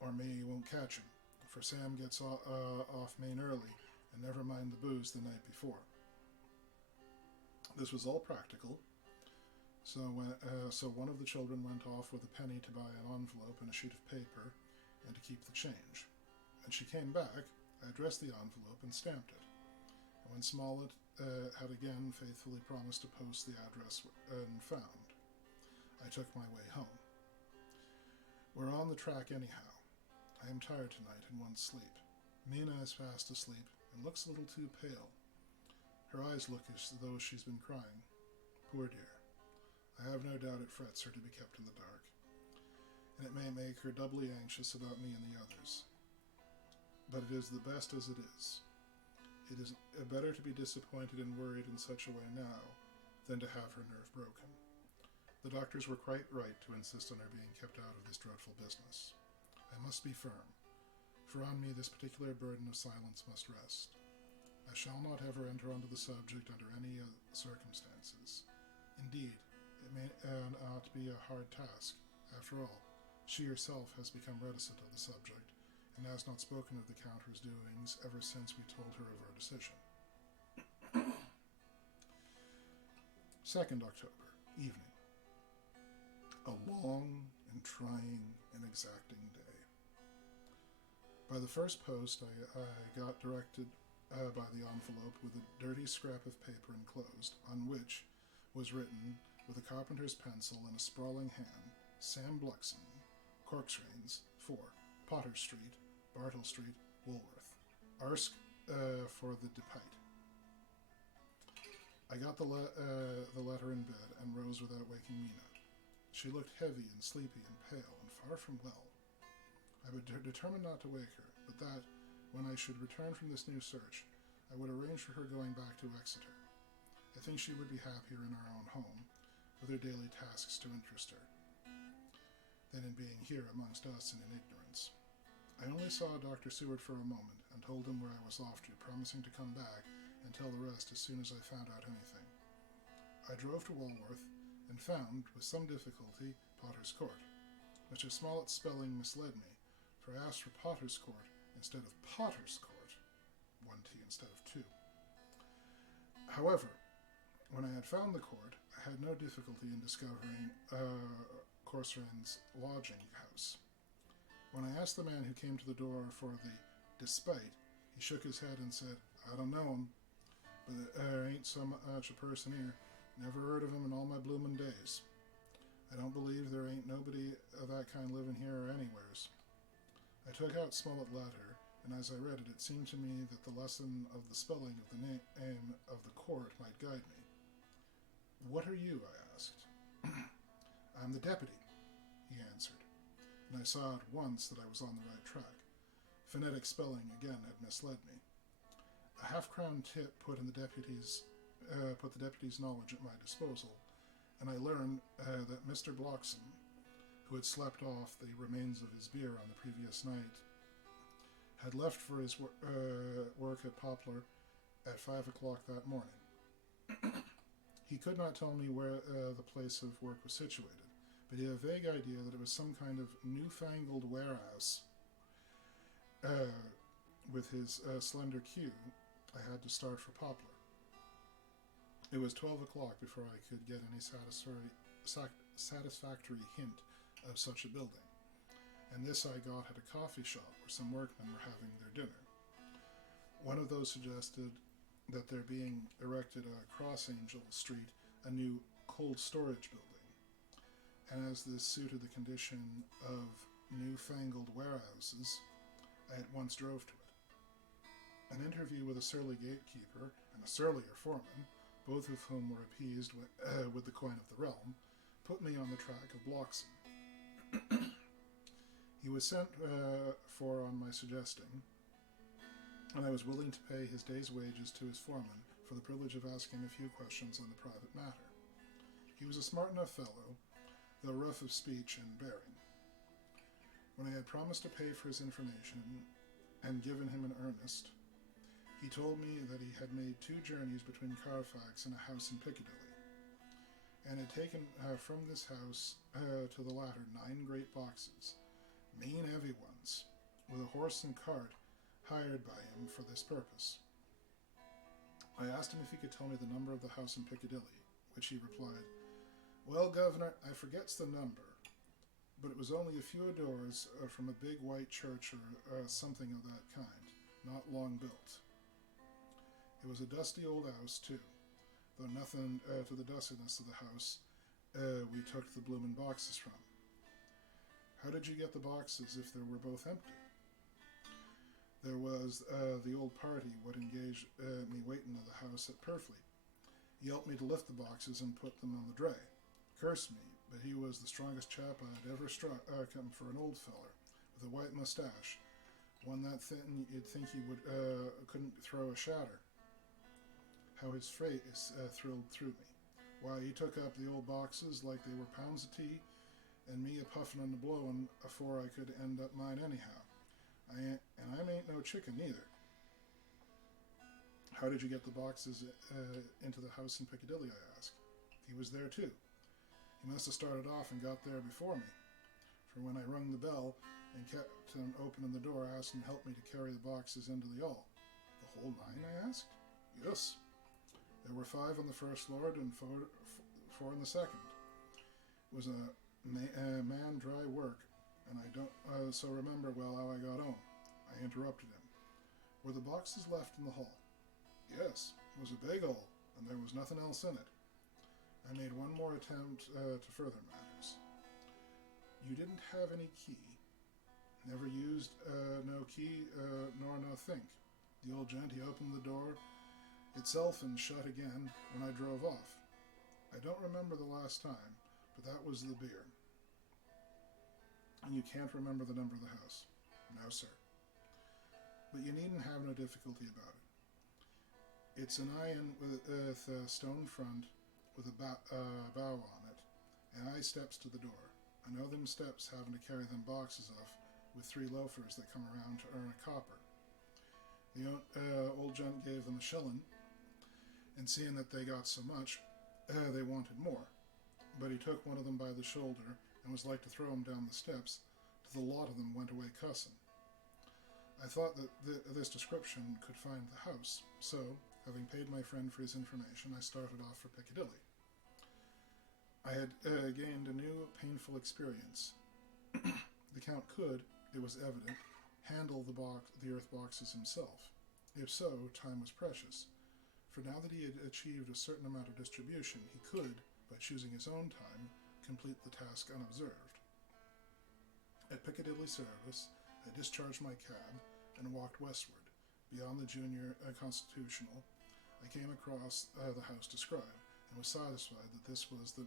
or me you won't catch him, for Sam gets off main early, and never mind the booze the night before." This was all practical, so one of the children went off with a penny to buy an envelope and a sheet of paper, and to keep the change. When she came back, I addressed the envelope and stamped it. And when Smollett had again faithfully promised to post the address and found, I took my way home. We're on the track anyhow. I am tired tonight and want sleep. Mina is fast asleep and looks a little too pale. Her eyes look as though she's been crying. Poor dear. I have no doubt it frets her to be kept in the dark, and it may make her doubly anxious about me and the others. But it is the best as it is. It is better to be disappointed and worried in such a way now than to have her nerve broken. The doctors were quite right to insist on her being kept out of this dreadful business. I must be firm, for on me this particular burden of silence must rest. I shall not ever enter onto the subject under any circumstances. Indeed, it may not be a hard task. After all, she herself has become reticent of the subject, and has not spoken of the Countess' doings ever since we told her of our decision. 2nd October, evening. A long and trying and exacting day. By the first post, I got directed by the envelope with a dirty scrap of paper enclosed, on which was written, with a carpenter's pencil and a sprawling hand, Sam Bluxon, Corkscranes, 4, Potter Street, Bartle Street, Woolworth. Ask for the Depite. I got the letter in bed and rose without waking Mina. She looked heavy and sleepy and pale and far from well. I would determine not to wake her, but that, when I should return from this new search, I would arrange for her going back to Exeter. I think she would be happier in her own home, with her daily tasks to interest her, than in being here amongst us and in ignorance. I only saw Dr. Seward for a moment, and told him where I was off to, promising to come back and tell the rest as soon as I found out anything. I drove to Walworth, and found, with some difficulty, Potter's Court. Mr. Smollett's spelling misled me, for I asked for Potter's Court instead of Potter's Court, 1 T instead of 2. However, when I had found the court, I had no difficulty in discovering Corkscrane's lodging house. When I asked the man who came to the door for the despite, he shook his head and said, "I don't know him, but there ain't so much a person here. Never heard of him in all my bloomin' days. I don't believe there ain't nobody of that kind living here or anywheres." I took out Smollett's letter, and as I read it, it seemed to me that the lesson of the spelling of the name of the court might guide me. "What are you?" I asked. "I'm the deputy," he answered, and I saw at once that I was on the right track. Phonetic spelling again had misled me. A half-crown tip put the deputy's knowledge at my disposal, and I learned that Mr. Bloxham, who had slept off the remains of his beer on the previous night, had left for his work at Poplar at 5 o'clock that morning. He could not tell me where the place of work was situated, but he had a vague idea that it was some kind of newfangled warehouse. With his slender queue, I had to start for Poplar. It was 12 o'clock before I could get any satisfactory hint of such a building, and this I got at a coffee shop where some workmen were having their dinner. One of those suggested that there being erected across Angel Street a new cold storage building, and as this suited the condition of newfangled warehouses, I at once drove to it. An interview with a surly gatekeeper and a surlier foreman, both of whom were appeased with the coin of the realm, put me on the track of Bloxham. He was sent for on my suggesting, and I was willing to pay his day's wages to his foreman for the privilege of asking a few questions on the private matter. He was a smart enough fellow, though rough of speech and bearing. When I had promised to pay for his information and given him an earnest, he told me that he had made 2 journeys between Carfax and a house in Piccadilly, and had taken from this house to the latter 9 great boxes, mean heavy ones, with a horse and cart hired by him for this purpose. I asked him if he could tell me the number of the house in Piccadilly, which he replied, "Well, Governor, I forgets the number, but it was only a few doors from a big white church or something of that kind, not long built. It was a dusty old house, too, though nothing to the dustiness of the house we took the bloomin' boxes from." "How did you get the boxes if they were both empty?" "There was the old party what engaged me waiting at the house at Purfleet. He helped me to lift the boxes and put them on the dray. Curse me, but he was the strongest chap I had ever come for an old feller, with a white moustache, one that thin you'd think he couldn't throw a shatter. How his face thrilled through me. Why, he took up the old boxes like they were pounds of tea, and me a puffin' and a blowin' afore I could end up mine anyhow. I ain't no chicken either." "How did you get the boxes into the house in Piccadilly?" I asked. "He was there too. He must have started off and got there before me, for when I rung the bell and kept him opening the door, I asked him to help me to carry the boxes into the hall." "The whole 9, I asked. "Yes. There were 5 on the first floor and 4 on the second. It was a man dry work, and I don't so remember well how I got home." I interrupted him. "Were the boxes left in the hall?" "Yes. It was a big hall, and there was nothing else in it." I made one more attempt to further matters. "You didn't have any key?" "Never used no key nor no think. The old gent, he opened the door itself and shut again when I drove off. I don't remember the last time, but that was the beer." "And you can't remember the number of the house?" "No, sir. But you needn't have no difficulty about it. It's an iron with a stone front with a bow on it, and high steps to the door. I know them steps having to carry them boxes off with 3 loafers that come around to earn a copper. The old gent gave them a shillin', and seeing that they got so much, they wanted more. But he took one of them by the shoulder and was like to throw him down the steps, till the lot of them went away cussin'. I thought that this description could find the house, so, having paid my friend for his information, I started off for Piccadilly. I had gained a new, painful experience. The Count could, it was evident, handle the earth boxes himself. If so, time was precious, for now that he had achieved a certain amount of distribution, he could, by choosing his own time, complete the task unobserved. At Piccadilly Service, I discharged my cab and walked westward. Beyond the Junior Constitutional, I came across the house described, and was satisfied that this was the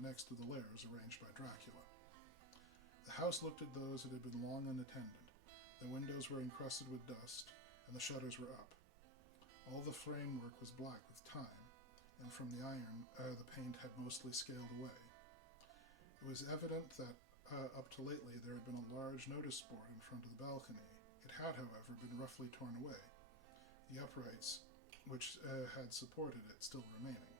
next of the lairs arranged by Dracula. The house looked at those that had been long unattended. The windows were encrusted with dust, and the shutters were up. All the framework was black with time, and from the iron the paint had mostly scaled away. It was evident that up to lately there had been a large notice board in front of the balcony. It had, however, been roughly torn away, the uprights which had supported it still remaining.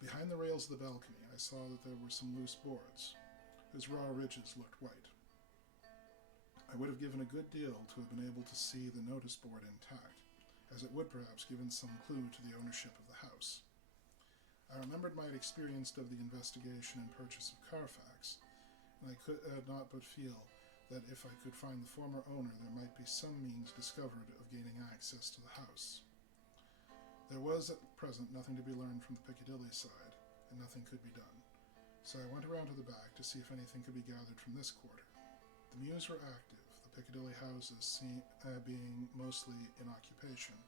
Behind the rails of the balcony I saw that there were some loose boards, whose raw ridges looked white. I would have given a good deal to have been able to see the notice board intact, as it would perhaps given some clue to the ownership of the house. I remembered my experience of the investigation and purchase of Carfax, and I could not but feel that if I could find the former owner there might be some means discovered of gaining access to the house. There was at present nothing to be learned from the Piccadilly side, and nothing could be done, so I went around to the back to see if anything could be gathered from this quarter. The mews were active, the Piccadilly houses being mostly in occupation.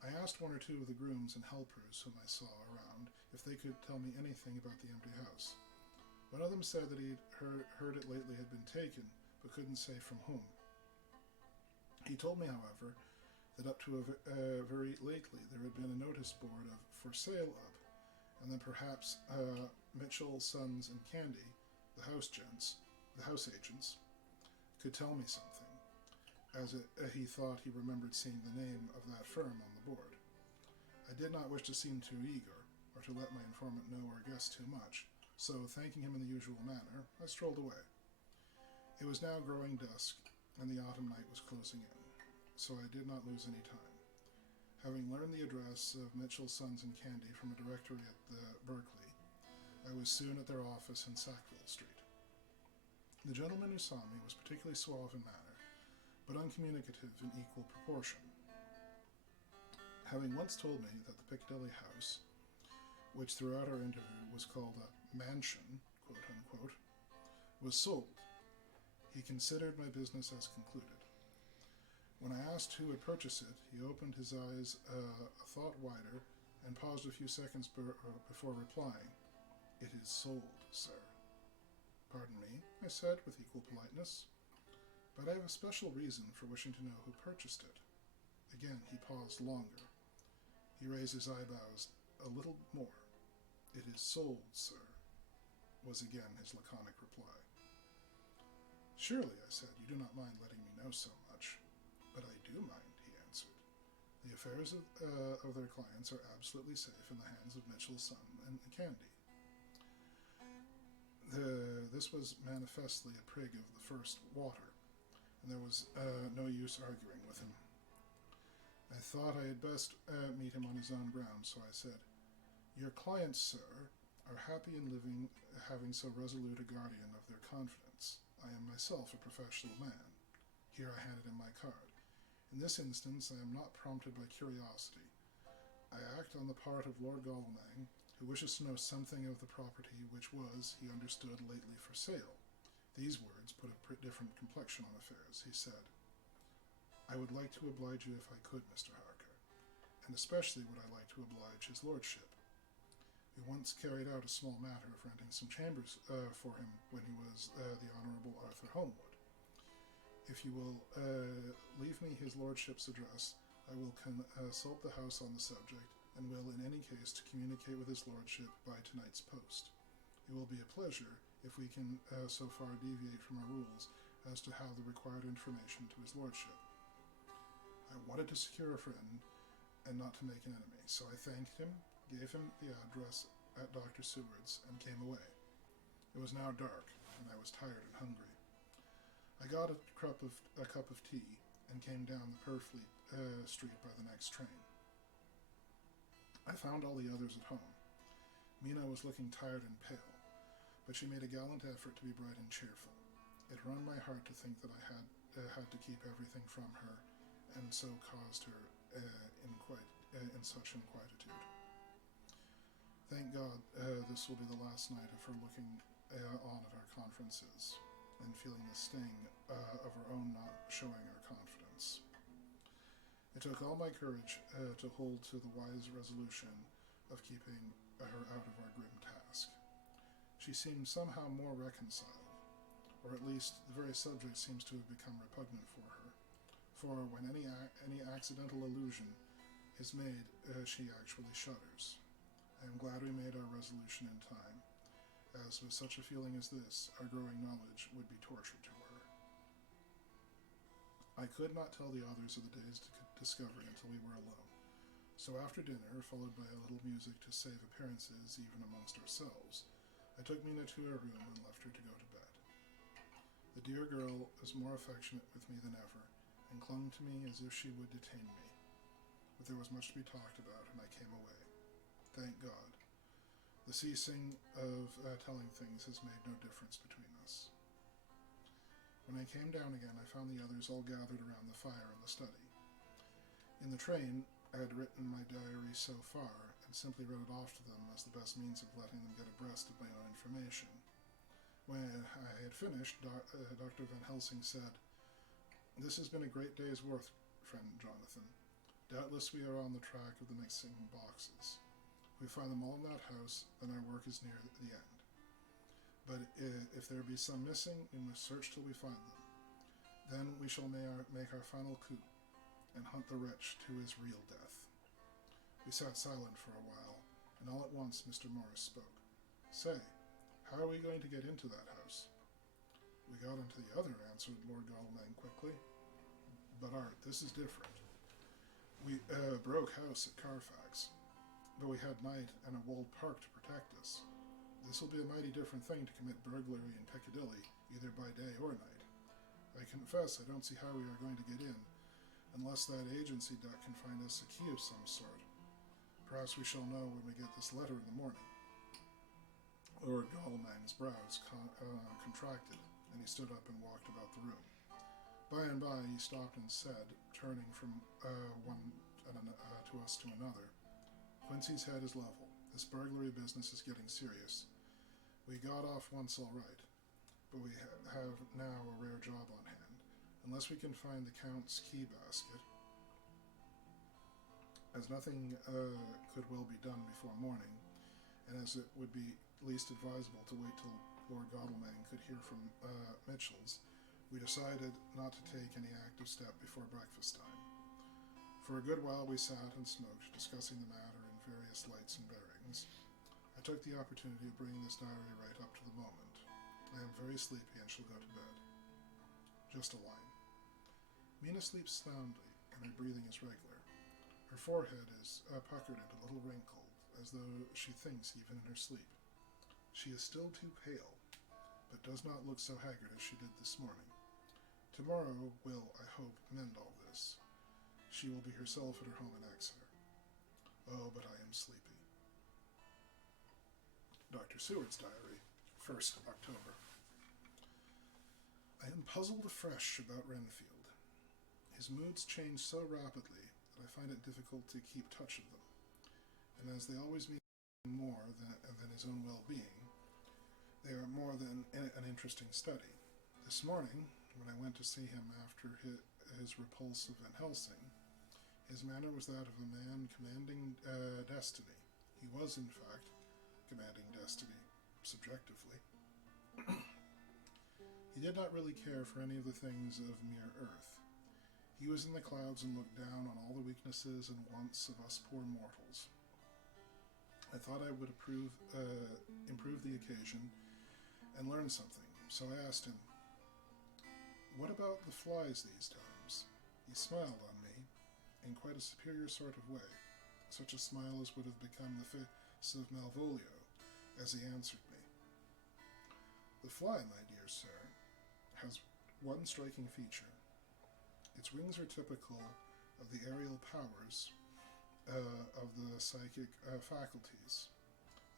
I asked one or two of the grooms and helpers whom I saw around if they could tell me anything about the empty house. One of them said that he'd heard it lately had been taken, but couldn't say from whom. He told me, however, that up to very lately there had been a notice board of "for sale" up, and then perhaps Mitchell, Sons, and Candy, the house agents, could tell me something, as he thought he remembered seeing the name of that firm on the board. I did not wish to seem too eager, or to let my informant know or guess too much, so, thanking him in the usual manner, I strolled away. It was now growing dusk, and the autumn night was closing in, so I did not lose any time. Having learned the address of Mitchell, Sons, and Candy from a directory at the Berkeley, I was soon at their office in Sackville Street. The gentleman who saw me was particularly suave in manner, but uncommunicative in equal proportion. Having once told me that the Piccadilly house, which throughout our interview was called a mansion, quote-unquote, was sold, he considered my business as concluded. When I asked who would purchase it, he opened his eyes a thought wider and paused a few seconds before replying, "It is sold, sir." "Pardon me," I said with equal politeness, "but I have a special reason for wishing to know who purchased it." Again he paused longer. He raised his eyebrows a little more. "It is sold, sir," was again his laconic reply. "Surely," I said, "you do not mind letting me know so much." "But I do mind," he answered. "The affairs of their clients are absolutely safe in the hands of Mitchell, Son, and Candy." This was manifestly a prig of the first water, and there was no use arguing with him. I thought I had best meet him on his own ground, so I said, "Your clients, sir, are happy in having so resolute a guardian of their confidence. I am myself a professional man." Here I handed him my card. "In this instance I am not prompted by curiosity. I act on the part of Lord Godalming, who wishes to know something of the property which was, he understood, lately for sale." These words put a different complexion on affairs. He said, "I would like to oblige you if I could, Mr. Harker, and especially would I like to oblige his lordship. We once carried out a small matter of renting some chambers for him when he was the Honourable Arthur Holmwood. If you will leave me his lordship's address, I will consult the house on the subject, and will in any case to communicate with his lordship by tonight's post. It will be a pleasure if we can so far deviate from our rules as to how the required information to his lordship." I wanted to secure a friend and not to make an enemy, so I thanked him, gave him the address at Dr. Seward's, and came away. It was now dark, and I was tired and hungry. I got a cup of tea, and came down the Purfleet Street by the next train. I found all the others at home. Mina was looking tired and pale, but she made a gallant effort to be bright and cheerful. It wrung my heart to think that I had to keep everything from her, and so caused her in such inquietude. Thank God this will be the last night of her looking on at our conferences, and feeling the sting of her own not showing her confidence. It took all my courage to hold to the wise resolution of keeping her out of our grim task. She seemed somehow more reconciled, or at least the very subject seems to have become repugnant for her, for when any accidental allusion His maid, she actually shudders. I am glad we made our resolution in time, as with such a feeling as this, our growing knowledge would be torture to her. I could not tell the others of the day's discovery until we were alone. So after dinner, followed by a little music to save appearances even amongst ourselves, I took Mina to her room and left her to go to bed. The dear girl was more affectionate with me than ever, and clung to me as if she would detain me. But there was much to be talked about, and I came away. Thank God. The ceasing of telling things has made no difference between us. When I came down again, I found the others all gathered around the fire in the study. In the train, I had written my diary so far, and simply read it off to them as the best means of letting them get abreast of my own information. When I had finished, Dr. Van Helsing said, "This has been a great day's work, friend Jonathan. Doubtless we are on the track of the missing boxes. If we find them all in that house, then our work is near the end. But if there be some missing, we must search till we find them. Then we shall make our final coup, and hunt the wretch to his real death." We sat silent for a while, and all at once Mr. Morris spoke. "Say, how are we going to get into that house?" "We got into the other," answered Lord Godalming quickly. "But, Art, this is different. We broke house at Carfax, but we had night and a walled park to protect us. This will be a mighty different thing to commit burglary in Piccadilly, either by day or night. I confess I don't see how we are going to get in, unless that agency duck can find us a key of some sort. Perhaps we shall know when we get this letter in the morning." Lord Godalming's brows contracted, and he stood up and walked about the room. By and by he stopped and said, turning from one to us to another, "Quincy's head is level. This burglary business is getting serious. We got off once all right, but we have now a rare job on hand. Unless we can find the Count's key basket, as nothing could well be done before morning, and as it would be least advisable to wait till Lord Godalming could hear from Mitchell's, we decided not to take any active step before breakfast time. For a good while we sat and smoked, discussing the matter in various lights and bearings. I took the opportunity of bringing this diary right up to the moment. I am very sleepy and shall go to bed. Just a line. Mina sleeps soundly, and her breathing is regular. Her forehead is puckered into a little wrinkle, as though she thinks even in her sleep. She is still too pale, but does not look so haggard as she did this morning. Tomorrow will, I hope, mend all this. She will be herself at her home in Exeter. Oh, but I am sleepy. Dr. Seward's Diary, 1st of October. I am puzzled afresh about Renfield. His moods change so rapidly that I find it difficult to keep touch of them, and as they always mean more than his own well-being, they are more than an interesting study. This morning, when I went to see him after his repulse of Van Helsing, his manner was that of a man commanding destiny. He was, in fact, commanding destiny, subjectively. He did not really care for any of the things of mere earth. He was in the clouds and looked down on all the weaknesses and wants of us poor mortals. I thought I would improve the occasion and learn something, so I asked him, "What about the flies these times?" He smiled on me in quite a superior sort of way, such a smile as would have become the face of Malvolio, as he answered me. "The fly, my dear sir, has one striking feature. Its wings are typical of the aerial powers of the psychic faculties.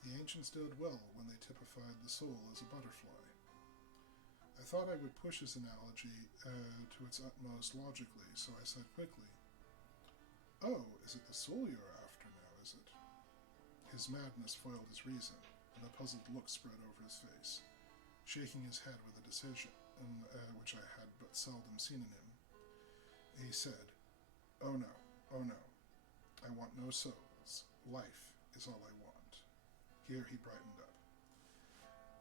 The ancients did well when they typified the soul as a butterfly." I thought I would push his analogy to its utmost logically, so I said quickly, "Oh, is it the soul you are after now, is it?" His madness foiled his reason, and a puzzled look spread over his face, shaking his head with a decision which I had but seldom seen in him. He said, "Oh no, oh no. I want no souls. Life is all I want." Here he brightened up.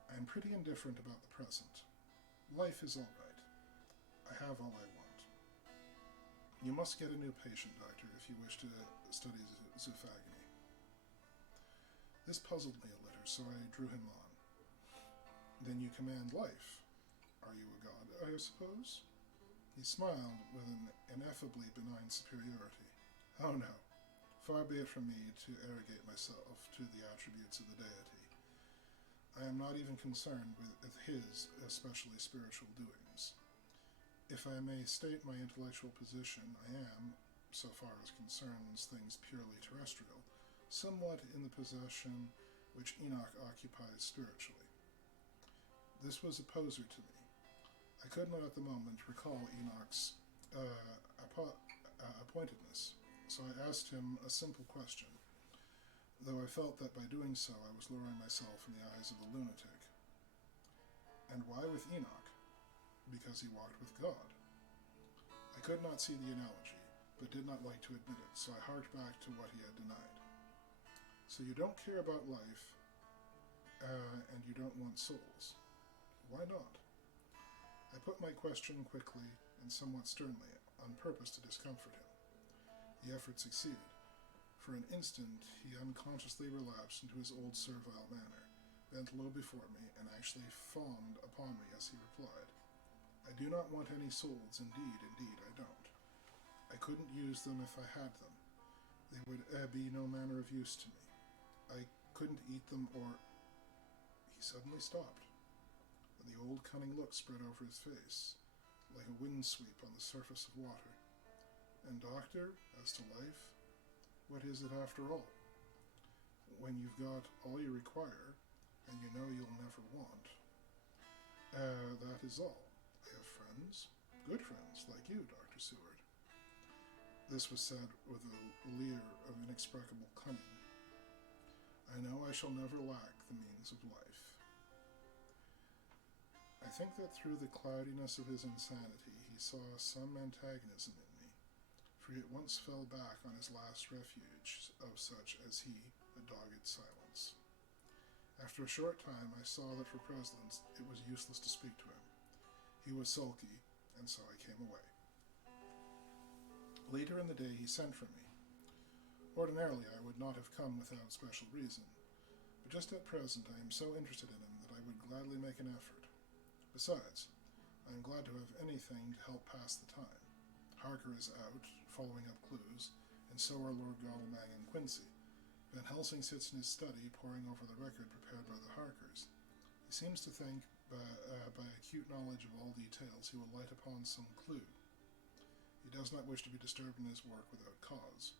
"I am pretty indifferent about the present. Life is all right. I have all I want." You must get a new patient, Doctor, if you wish to study zoophagony. This puzzled me a little, so I drew him on. Then you command life. Are you a god, I suppose? He smiled with an ineffably benign superiority. Oh no, far be it from me to arrogate myself to the attributes of the deity. I am not even concerned with his especially spiritual doings. If I may state my intellectual position, I am, so far as concerns things purely terrestrial, somewhat in the possession which Enoch occupies spiritually. This was a poser to me. I could not at the moment recall Enoch's appointedness, so I asked him a simple question, though I felt that by doing so I was lowering myself in the eyes of the lunatic. And why with Enoch? Because he walked with God. I could not see the analogy, but did not like to admit it, so I harked back to what he had denied. So you don't care about life, and you don't want souls. Why not? I put my question quickly and somewhat sternly, on purpose to discomfort him. The effort succeeded. For an instant, he unconsciously relapsed into his old servile manner, bent low before me, and actually fawned upon me as he replied, I do not want any souls, indeed, I don't. I couldn't use them if I had them. They would be no manner of use to me. I couldn't eat them or... He suddenly stopped, and the old cunning look spread over his face, like a wind sweep on the surface of water. And doctor, as to life, what is it after all? When you've got all you require, and you know you'll never want, that is all. I have friends, good friends, like you, Dr. Seward. This was said with a leer of inexplicable cunning. I know I shall never lack the means of life. I think that through the cloudiness of his insanity he saw some antagonism in me, for he at once fell back on his last refuge of such as he, a dogged silence. After a short time I saw that for Preslin it was useless to speak to him. He was sulky, and so I came away. Later in the day he sent for me. Ordinarily I would not have come without special reason, but just at present I am so interested in him that I would gladly make an effort. Besides, I am glad to have anything to help pass the time. Harker is out, following up clues, and so are Lord Gallamang and Quincy. Van Helsing sits in his study, poring over the record prepared by the Harkers. He seems to think, by acute knowledge of all details, he will light upon some clue. He does not wish to be disturbed in his work without cause.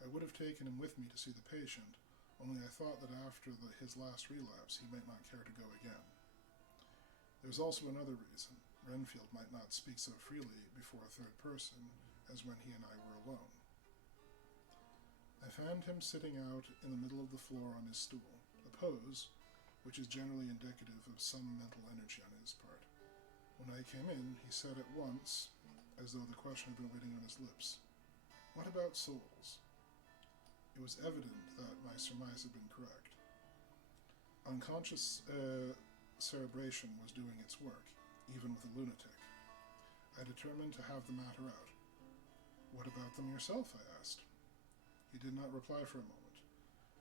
I would have taken him with me to see the patient, only I thought that after his last relapse he might not care to go again. There is also another reason. Renfield might not speak so freely before a third person as when he and I were alone. I found him sitting out in the middle of the floor on his stool, a pose which is generally indicative of some mental energy on his part. When I came in, he said at once, as though the question had been waiting on his lips, What about souls? It was evident that my surmise had been correct. Unconscious cerebration was doing its work, even with a lunatic. I determined to have the matter out. What about them yourself? I asked. He did not reply for a moment,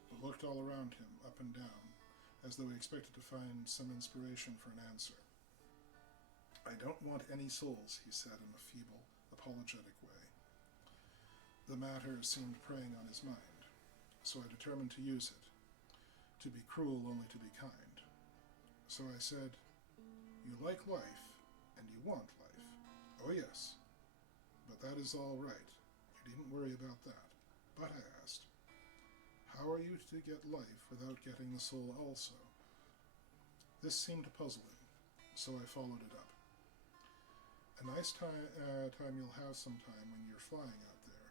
but looked all around him, up and down, as though he expected to find some inspiration for an answer. I don't want any souls, he said in a feeble, apologetic way. The matter seemed preying on his mind, so I determined to use it, to be cruel only to be kind. So I said, You like life, and you want life. Oh yes, but that is all right. You needn't worry about that. But I asked, How are you to get life without getting the soul also? This seemed to puzzle him, so I followed it up. A nice time you'll have sometime when you're flying out there,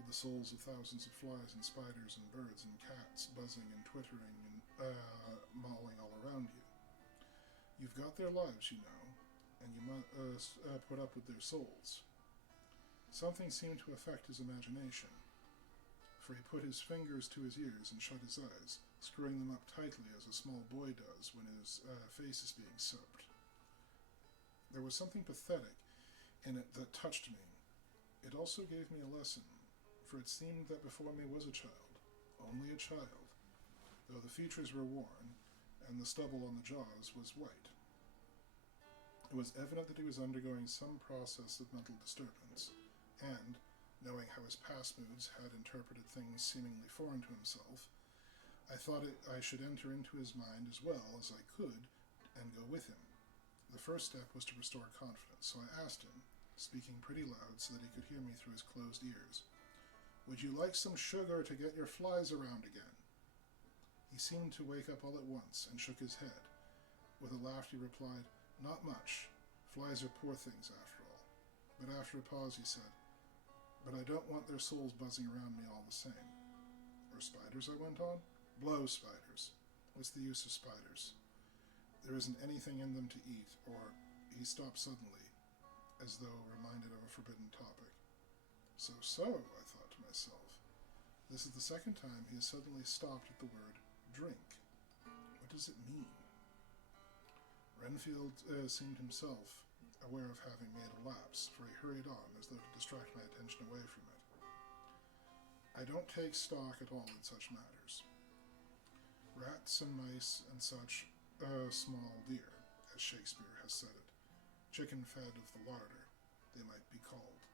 with the souls of thousands of flies and spiders and birds and cats buzzing and twittering and mauling all around you. You've got their lives, you know, and you must put up with their souls. Something seemed to affect his imagination, for he put his fingers to his ears and shut his eyes, screwing them up tightly as a small boy does when his face is being soaped. There was something pathetic in it that touched me, It also gave me a lesson, for it seemed that before me was a child, only a child, though the features were worn, and the stubble on the jaws was white. It was evident that he was undergoing some process of mental disturbance, and, knowing how his past moods had interpreted things seemingly foreign to himself, I thought I should enter into his mind as well as I could and go with him. The first step was to restore confidence, so I asked him, speaking pretty loud so that he could hear me through his closed ears, "Would you like some sugar to get your flies around again?" He seemed to wake up all at once and shook his head. With a laugh he replied, "Not much. Flies are poor things after all." But after a pause he said, "But I don't want their souls buzzing around me all the same." "Or spiders?" I went on. "Blow spiders. What's the use of spiders? There isn't anything in them to eat," or he stopped suddenly, as though reminded of a forbidden topic. So, I thought to myself. This is the second time he has suddenly stopped at the word drink. What does it mean? Renfield seemed himself aware of having made a lapse, for he hurried on as though to distract my attention away from it. "I don't take stock at all in such matters. Rats and mice and such small deer, as Shakespeare has said it, chicken fed of the larder, they might be called.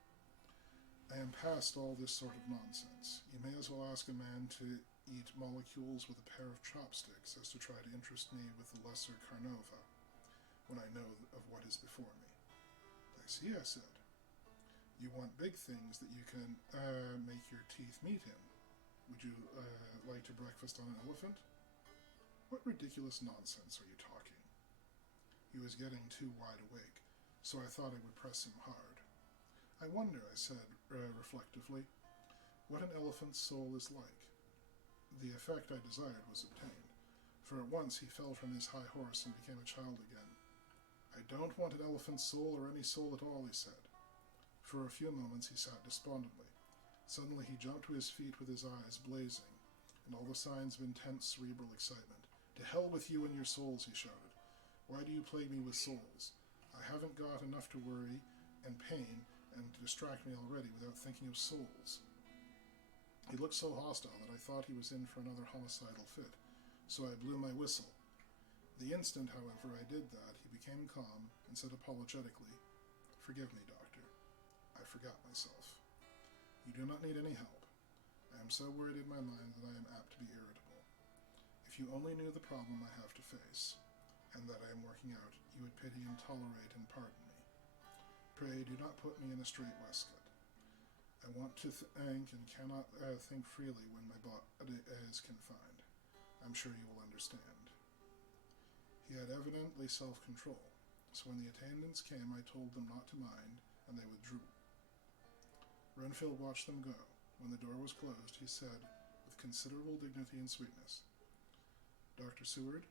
I am past all this sort of nonsense. You may as well ask a man to eat molecules with a pair of chopsticks as to try to interest me with the lesser carnova, when I know of what is before me." "I see," I said. "You want big things that you can make your teeth meet in. Would you like to breakfast on an elephant?" "What ridiculous nonsense are you talking?" He was getting too wide awake, so I thought I would press him hard. "I wonder," I said reflectively, "what an elephant's soul is like." The effect I desired was obtained, for at once he fell from his high horse and became a child again. "I don't want an elephant's soul or any soul at all," he said. For a few moments he sat despondently. Suddenly he jumped to his feet with his eyes blazing, and all the signs of intense cerebral excitement. "To hell with you and your souls," he shouted. "Why do you plague me with souls? I haven't got enough to worry and pain and to distract me already without thinking of souls." He looked so hostile that I thought he was in for another homicidal fit, so I blew my whistle. The instant, however, I did that, he became calm and said apologetically, "Forgive me, Doctor. I forgot myself. You do not need any help. I am so worried in my mind that I am apt to be irritable. If you only knew the problem I have to face, and that I am working out, you would pity and tolerate and pardon me. Pray do not put me in a straight waistcoat. I want to think and cannot think freely when my body is confined. I'm sure you will understand." He had evidently self-control, so when the attendants came I told them not to mind, and they withdrew. Renfield watched them go. When the door was closed, he said, with considerable dignity and sweetness, "Dr. Seward,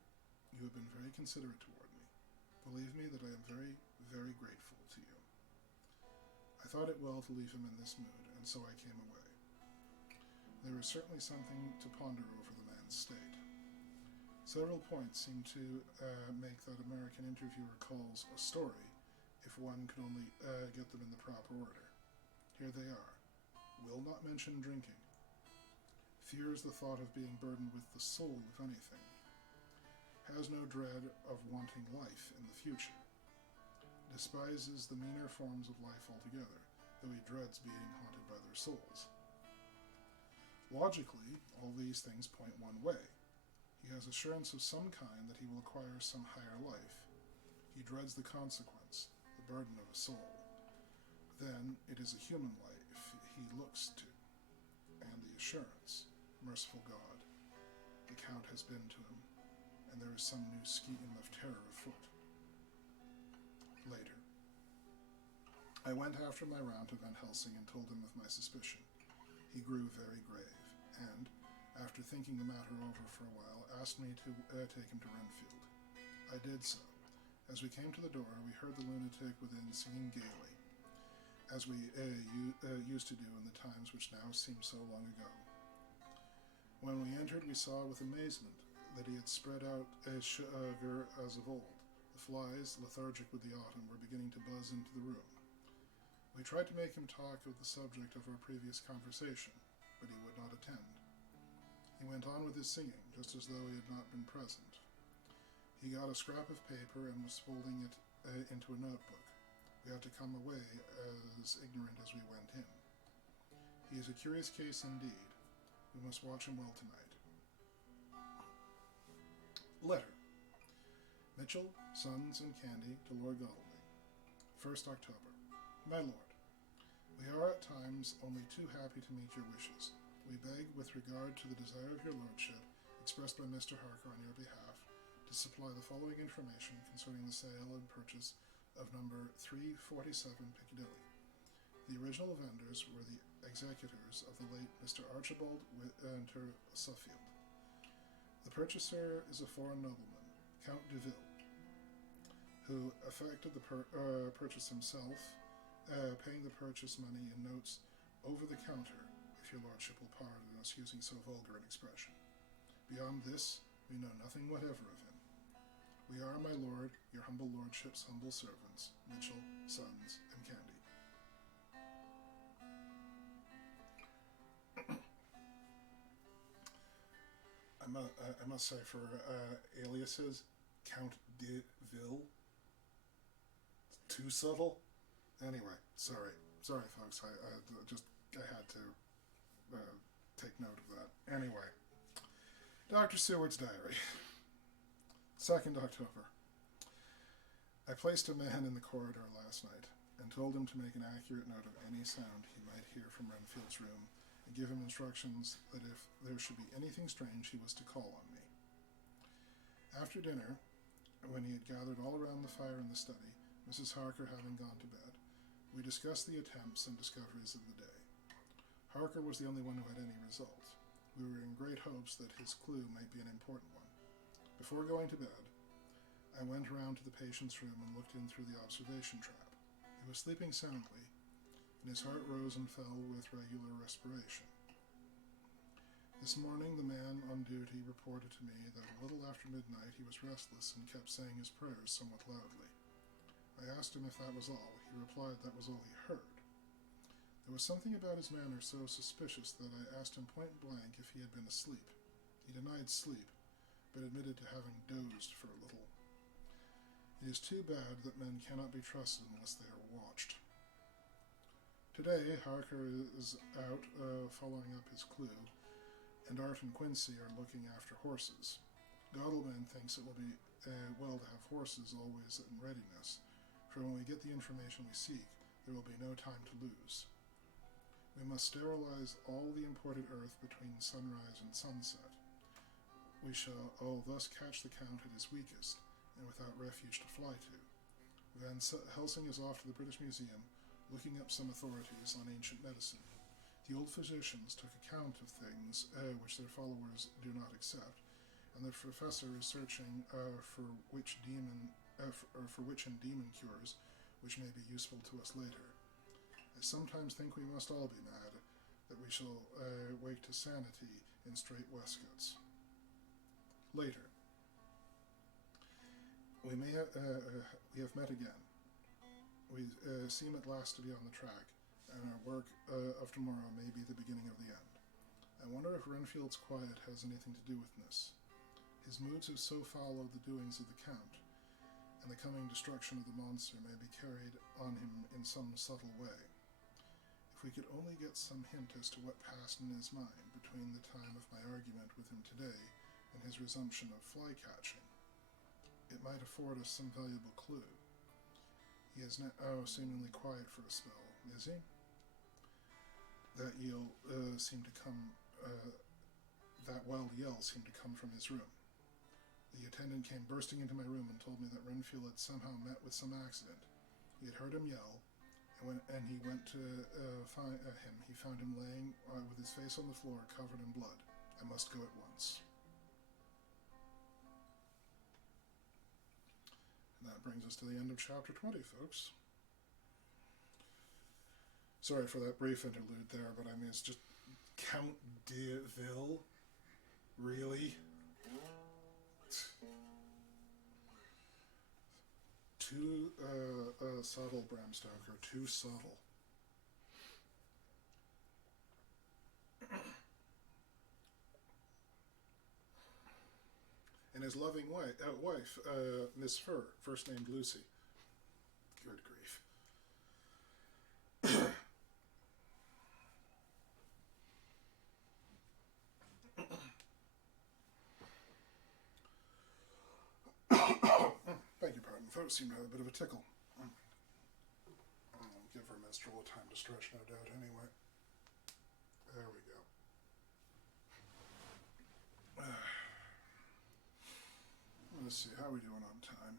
you have been very considerate toward me. Believe me that I am very, very grateful to you." I thought it well to leave him in this mood, and so I came away. There is certainly something to ponder over the man's state. Several points seem to make that American interviewer calls a story, if one could only get them in the proper order. Here they are. Will not mention drinking. Fears the thought of being burdened with the soul of anything. Has no dread of wanting life in the future. Despises the meaner forms of life altogether, though he dreads being haunted by their souls. Logically, all these things point one way. He has assurance of some kind that he will acquire some higher life. He dreads the consequence, the burden of a soul. Then it is a human life he looks to, and the assurance, merciful God, the Count has been to him, and there is some new scheme of terror afoot. Later. I went after my round to Van Helsing and told him of my suspicion. He grew very grave, and, after thinking the matter over for a while, asked me to take him to Renfield. I did so. As we came to the door, we heard the lunatic within singing gaily, as we used to do in the times which now seem so long ago. When we entered, we saw with amazement that he had spread out as sugar as of old. The flies, lethargic with the autumn, were beginning to buzz into the room. We tried to make him talk of the subject of our previous conversation, but he would not attend. He went on with his singing, just as though he had not been present. He got a scrap of paper and was folding it into a notebook. We had to come away as ignorant as we went in. He is a curious case indeed. We must watch him well tonight. Letter. Mitchell, Sons, and Candy to Lord Godalming. 1st October. My Lord, we are at times only too happy to meet your wishes. We beg, with regard to the desire of your lordship, expressed by Mr. Harker on your behalf, to supply the following information concerning the sale and purchase of number 347 Piccadilly. The original vendors were the executors of the late Mr. Archibald Winter Suffield. The purchaser is a foreign nobleman, Count Duel, who effected the purchase himself, paying the purchase money in notes over the counter, if your lordship will pardon us using so vulgar an expression. Beyond this, we know nothing whatever of him. We are, my lord, your humble lordship's humble servants, Mitchell, Sons, and Candy. I must say, for aliases, Count de Ville, too subtle. Anyway, sorry, folks. I had to take note of that. Anyway, Dr. Seward's diary. 2nd October. I placed a man in the corridor last night and told him to make an accurate note of any sound he might hear from Renfield's room, and give him instructions that if there should be anything strange, he was to call on me. After dinner, when he had gathered all around the fire in the study, Mrs. Harker having gone to bed, we discussed the attempts and discoveries of the day. Harker was the only one who had any result. We were in great hopes that his clue might be an important one. Before going to bed, I went around to the patient's room and looked in through the observation trap. He was sleeping soundly, and his heart rose and fell with regular respiration. This morning the man on duty reported to me that a little after midnight he was restless and kept saying his prayers somewhat loudly. I asked him if that was all. He replied that was all he heard. There was something about his manner so suspicious that I asked him point blank if he had been asleep. He denied sleep, but admitted to having dozed for a little. It is too bad that men cannot be trusted unless they are watched. Today, Harker is out following up his clue, and Art and Quincy are looking after horses. Godalming thinks it will be well to have horses always in readiness, for when we get the information we seek, there will be no time to lose. We must sterilize all the imported earth between sunrise and sunset. We shall thus catch the Count at his weakest, and without refuge to fly to. Van Helsing is off to the British Museum, looking up some authorities on ancient medicine. The old physicians took account of things which their followers do not accept, and the professor is searching for witch and demon cures which may be useful to us later. I sometimes think we must all be mad, that we shall wake to sanity in straight waistcoats. Later. We have met again. We seem at last to be on the track, and our work of tomorrow may be the beginning of the end. I wonder if Renfield's quiet has anything to do with this. His moods have so followed the doings of the Count, and the coming destruction of the monster may be carried on him in some subtle way. If we could only get some hint as to what passed in his mind between the time of my argument with him today and his resumption of fly-catching, it might afford us some valuable clue. He is now seemingly quiet for a spell, is he? That wild yell seemed to come from his room. The attendant came bursting into my room and told me that Renfield had somehow met with some accident. He had heard him yell, and he went to find him. He found him laying with his face on the floor, covered in blood. I must go at once. And that brings us to the end of chapter 20, folks. Sorry for that brief interlude there, but I mean, it's just Count de Ville? Really? Too subtle, Bram Stoker. Too subtle. and his loving wife, Miss Fur, first named Lucy. Good grief. Beg your pardon, folks seem to have a bit of a tickle. Give her menstrual time to stretch, no doubt, anyway. There we go. Let's see, how are we doing on time?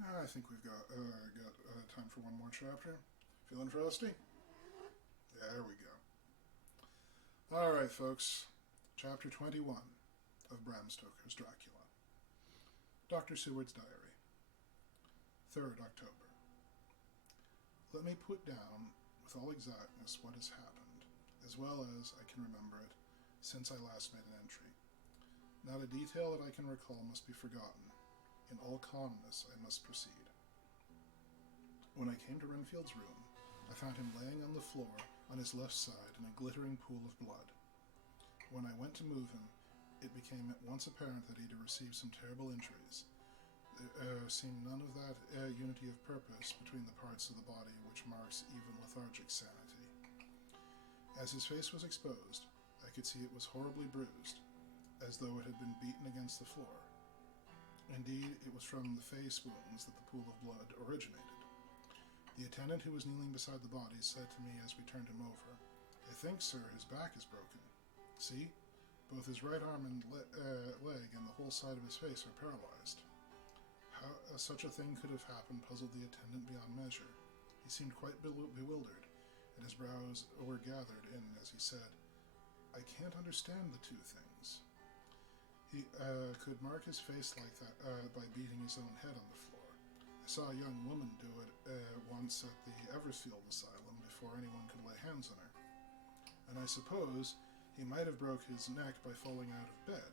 I think we've got time for one more chapter. Feeling frosty? There we go. Alright, folks. Chapter 21 of Bram Stoker's Dracula. Dr. Seward's Diary. 3rd October. Let me put down with all exactness what has happened, as well as I can remember it, since I last made an entry. Not a detail that I can recall must be forgotten. In all calmness I must proceed. When I came to Renfield's room, I found him laying on the floor on his left side in a glittering pool of blood. When I went to move him, it became at once apparent that he had received some terrible injuries. There seemed none of that unity of purpose between the parts of the body which marks even lethargic sanity. As his face was exposed, I could see it was horribly bruised, as though it had been beaten against the floor. Indeed, it was from the face wounds that the pool of blood originated. The attendant who was kneeling beside the body said to me as we turned him over, "I think, sir, his back is broken. See? Both his right arm and leg and the whole side of his face are paralyzed." How such a thing could have happened puzzled the attendant beyond measure. He seemed quite bewildered, and his brows were gathered in as he said, "I can't understand the two things." He could mark his face like that by beating his own head on the floor. I saw a young woman do it once at the Eversfield Asylum before anyone could lay hands on her. And I suppose he might have broke his neck by falling out of bed,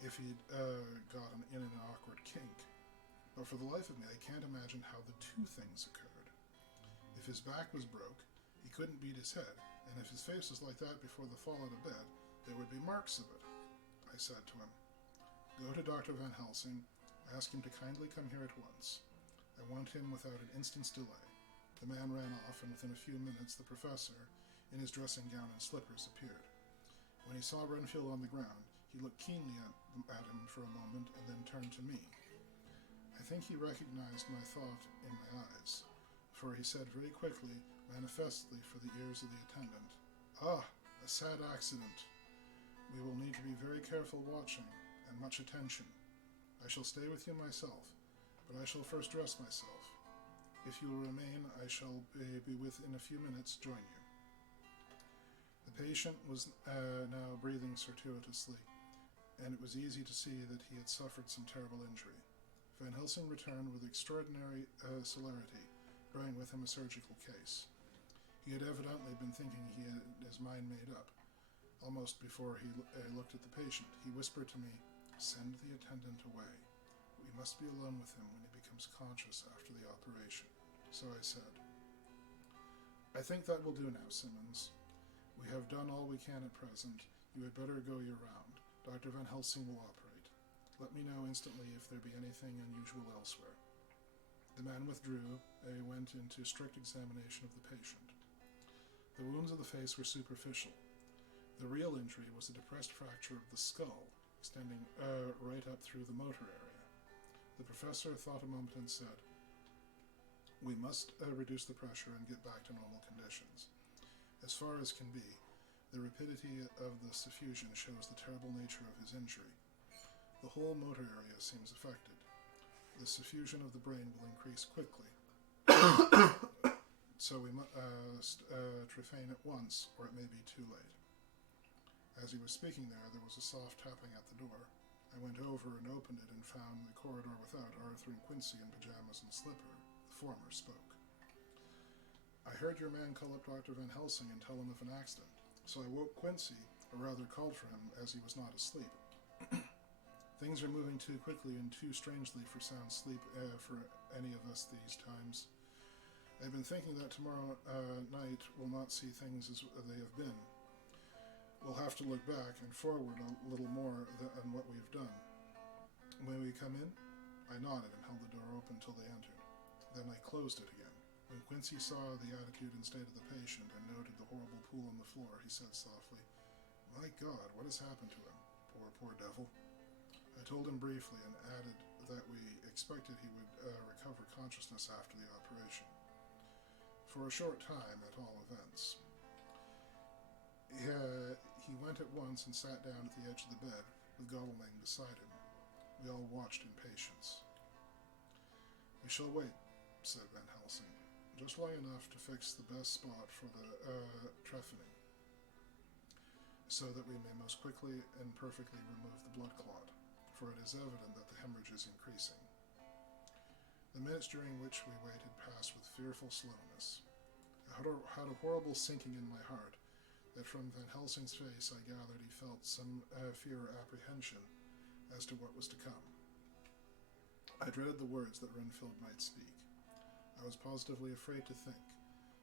if he'd gotten in an awkward kink. But for the life of me, I can't imagine how the two things occurred. If his back was broke, he couldn't beat his head, and if his face was like that before the fall out of bed, there would be marks of it. I said to him, "Go to Dr. Van Helsing, ask him to kindly come here at once. I want him without an instant's delay." The man ran off, and within a few minutes the professor, in his dressing gown and slippers, appeared. When he saw Renfield on the ground, he looked keenly at him for a moment, and then turned to me. I think he recognized my thought in my eyes, for he said very quickly, manifestly for the ears of the attendant, "Ah, a sad accident. We will need to be very careful watching, and much attention. I shall stay with you myself, but I shall first dress myself. If you will remain, I shall be within a few minutes join you." The patient was now breathing stertorously, and it was easy to see that he had suffered some terrible injury. Van Helsing returned with extraordinary celerity, bringing with him a surgical case. He had evidently been thinking he had his mind made up. Almost before he looked at the patient, he whispered to me, "Send the attendant away. We must be alone with him when he becomes conscious after the operation." So I said, "I think that will do now, Simmons. We have done all we can at present. You had better go your round. Dr. Van Helsing will operate. Let me know instantly if there be anything unusual elsewhere." The man withdrew, and we went into strict examination of the patient. The wounds of the face were superficial. The real injury was a depressed fracture of the skull, extending right up through the motor area. The professor thought a moment and said, "We must reduce the pressure and get back to normal conditions. As far as can be, the rapidity of the suffusion shows the terrible nature of his injury. The whole motor area seems affected. The suffusion of the brain will increase quickly, so we must trephine at once, or it may be too late." As he was speaking there was a soft tapping at the door. I went over and opened it and found the corridor without Arthur and Quincy in pajamas and slipper. The former spoke. "I heard your man call up Dr. Van Helsing and tell him of an accident, so I woke Quincy, or rather called for him, as he was not asleep. Things are moving too quickly and too strangely for sound sleep for any of us these times. I've been thinking that tomorrow night we'll not see things as they have been. We'll have to look back and forward a little more than what we've done. we come in?" I nodded and held the door open till they entered. Then I closed it again. When Quincy saw the attitude and state of the patient and noted the horrible pool on the floor, he said softly, "My God, what has happened to him? Poor devil." I told him briefly and added that we expected he would recover consciousness after the operation. For a short time, at all events. He went at once and sat down at the edge of the bed, with Godalming beside him. We all watched in patience. "We shall wait," said Van Helsing, "just long enough to fix the best spot for the trephining, so that we may most quickly and perfectly remove the blood clot, for it is evident that the hemorrhage is increasing." The minutes during which we waited passed with fearful slowness. I had a horrible sinking in my heart, that from Van Helsing's face I gathered he felt some fear or apprehension as to what was to come. I dreaded the words that Renfield might speak. I was positively afraid to think,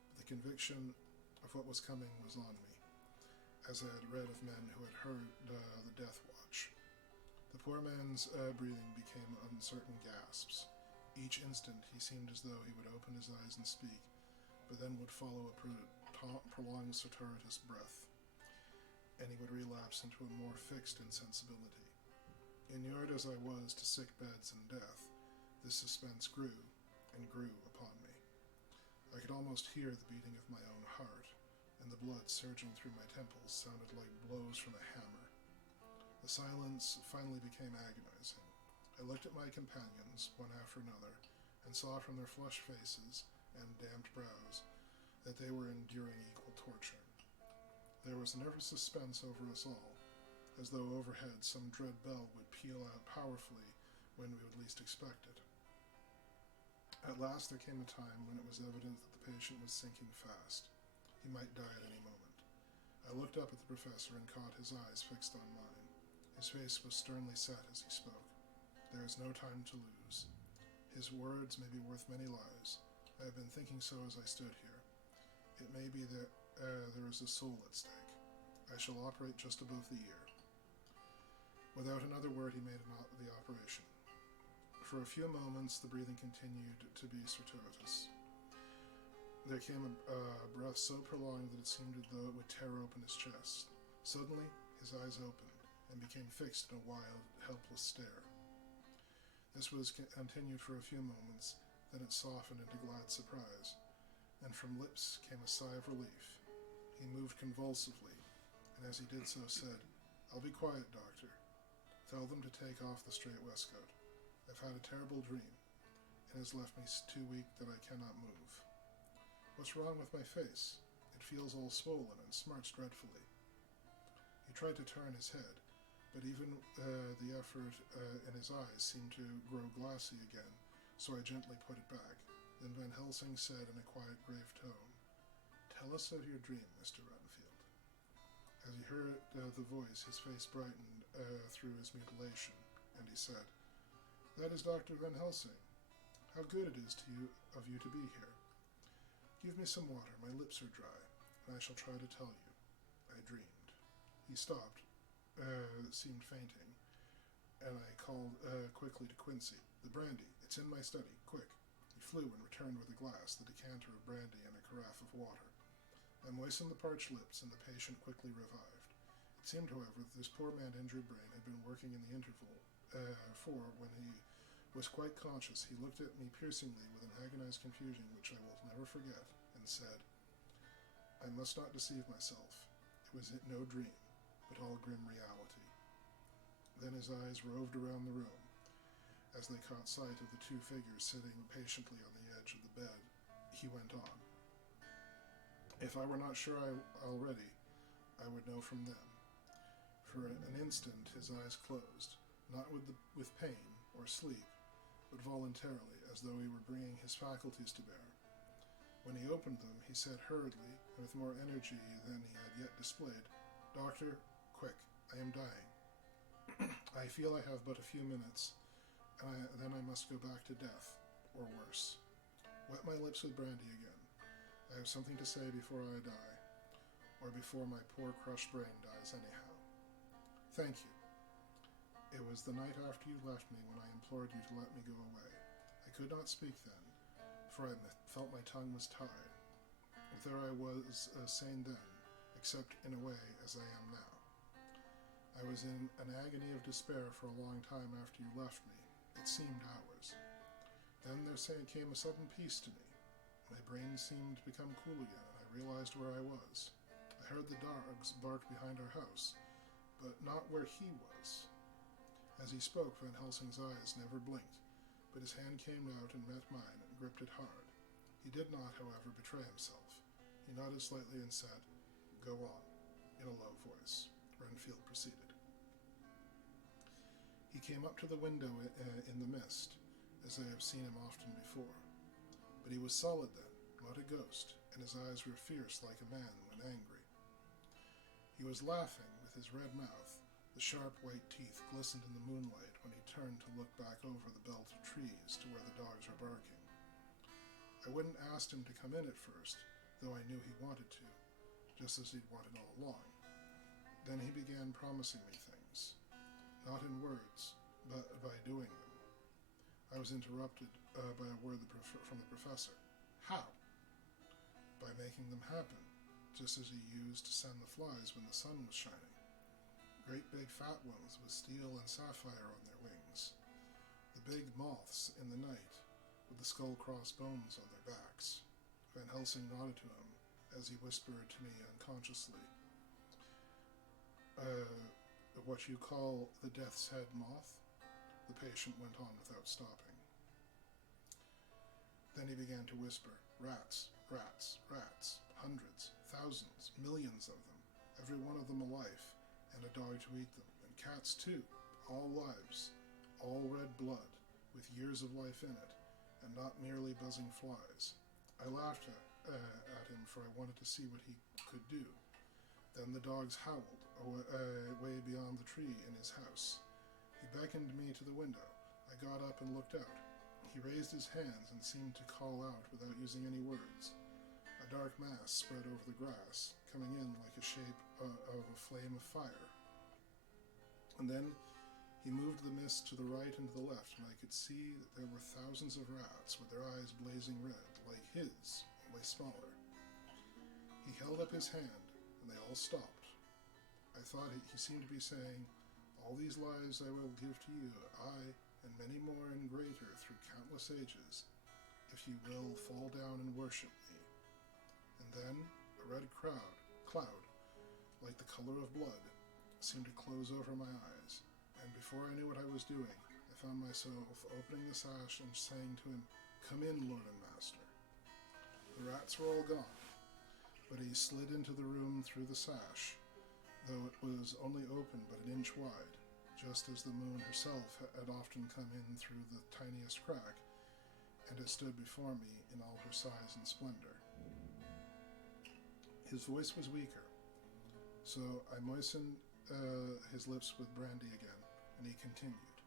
but the conviction of what was coming was on me, as I had read of men who had heard the death watch. The poor man's breathing became uncertain gasps. Each instant he seemed as though he would open his eyes and speak, but then would follow a prolonged stertorous breath, and he would relapse into a more fixed insensibility. Inured as I was to sick beds and death, this suspense grew and grew upon me. I could almost hear the beating of my own heart, and the blood surging through my temples sounded like blows from a hammer. The silence finally became agonizing. I looked at my companions, one after another, and saw from their flushed faces and damped brows that they were enduring equal torture. There was nervous suspense over us all, as though overhead some dread bell would peal out powerfully when we would least expect it. At last there came a time when it was evident that the patient was sinking fast. He might die at any moment. I looked up at the professor and caught his eyes fixed on mine. His face was sternly set as he spoke. "There is no time to lose. His words may be worth many lives. I have been thinking so as I stood here. It may be that there is a soul at stake. I shall operate just above the ear." Without another word he made the operation. For a few moments the breathing continued to be stertorous. There came a breath so prolonged that it seemed as though it would tear open his chest. Suddenly his eyes opened and became fixed in a wild, helpless stare. This was continued for a few moments, then it softened into glad surprise, and from lips came a sigh of relief. He moved convulsively, and as he did so said, "I'll be quiet, doctor. Tell them to take off the straight waistcoat. I've had a terrible dream. It has left me too weak that I cannot move. What's wrong with my face? It feels all swollen and smarts dreadfully." He tried to turn his head, but even the effort in his eyes seemed to grow glassy again, so I gently put it back. Then Van Helsing said in a quiet, grave tone, "Tell us of your dream, Mr. Renfield." As he heard the voice, his face brightened through his mutilation, and he said, "That is Dr. Van Helsing. How good it is of you to be here. Give me some water, my lips are dry, and I shall try to tell you. I dreamed." He stopped, seemed fainting, and I called quickly to Quincy, "The brandy, it's in my study, quick." He flew and returned with a glass, the decanter of brandy, and a carafe of water. I moistened the parched lips, and the patient quickly revived. It seemed, however, that this poor man's injured brain had been working in the interval, for when he was quite conscious, he looked at me piercingly with an agonized confusion which I will never forget, and said, "I must not deceive myself. It was no dream, but all grim reality." Then his eyes roved around the room. As they caught sight of the two figures sitting patiently on the edge of the bed, he went on, "If I were not sure already, I would know from them." For an instant his eyes closed, not with pain or sleep, but voluntarily, as though he were bringing his faculties to bear. When he opened them, he said hurriedly, and with more energy than he had yet displayed, "Doctor, quick, I am dying. I feel I have but a few minutes, and then I must go back to death, or worse. Wet my lips with brandy again. I have something to say before I die, or before my poor crushed brain dies anyhow." "Thank you." It was the night after you left me when I implored you to let me go away. I could not speak then, for I felt my tongue was tied. But there I was sane then, except in a way as I am now. I was in an agony of despair for a long time after you left me. It seemed hours. Then there came a sudden peace to me. My brain seemed to become cool again, and I realized where I was. I heard the dogs bark behind our house, but not where he was. As he spoke, Van Helsing's eyes never blinked, but his hand came out and met mine and gripped it hard. He did not, however, betray himself. He nodded slightly and said, "Go on," in a low voice. Renfield proceeded. He came up to the window in the mist, as I have seen him often before. But he was solid then, not a ghost, and his eyes were fierce like a man when angry. He was laughing with his red mouth. The sharp white teeth glistened in the moonlight when he turned to look back over the belt of trees to where the dogs were barking. I wouldn't ask him to come in at first, though I knew he wanted to, just as he'd wanted all along. Then he began promising me things, not in words, but by doing them. I was interrupted by a word from the professor. How? By making them happen, just as he used to send the flies when the sun was shining. Great big fat ones with steel and sapphire on their wings. The big moths in the night with the skull-crossed bones on their backs. Van Helsing nodded to him as he whispered to me unconsciously. What you call the death's head moth? The patient went on without stopping. Then he began to whisper, rats, rats, rats, hundreds, thousands, millions of them, every one of them a life, and a dog to eat them, and cats too, all lives, all red blood, with years of life in it, and not merely buzzing flies. I laughed at him, for I wanted to see what he could do. Then the dogs howled, way beyond the tree in his house. He beckoned me to the window. I got up and looked out. He raised his hands and seemed to call out without using any words. A dark mass spread over the grass, coming in like a shape of a flame of fire. And then he moved the mist to the right and to the left, and I could see that there were thousands of rats with their eyes blazing red, like his, only smaller. He held up his hand, and they all stopped. I thought he seemed to be saying, "All these lives I will give to you, I, and many more and greater through countless ages, if you will fall down and worship me." And then a red cloud, like the color of blood, seemed to close over my eyes, and before I knew what I was doing, I found myself opening the sash and saying to him, "Come in, Lord and Master." The rats were all gone, but he slid into the room through the sash, though it was only open but an inch wide, just as the moon herself had often come in through the tiniest crack, and it stood before me in all her size and splendor. His voice was weaker, so I moistened his lips with brandy again, and he continued.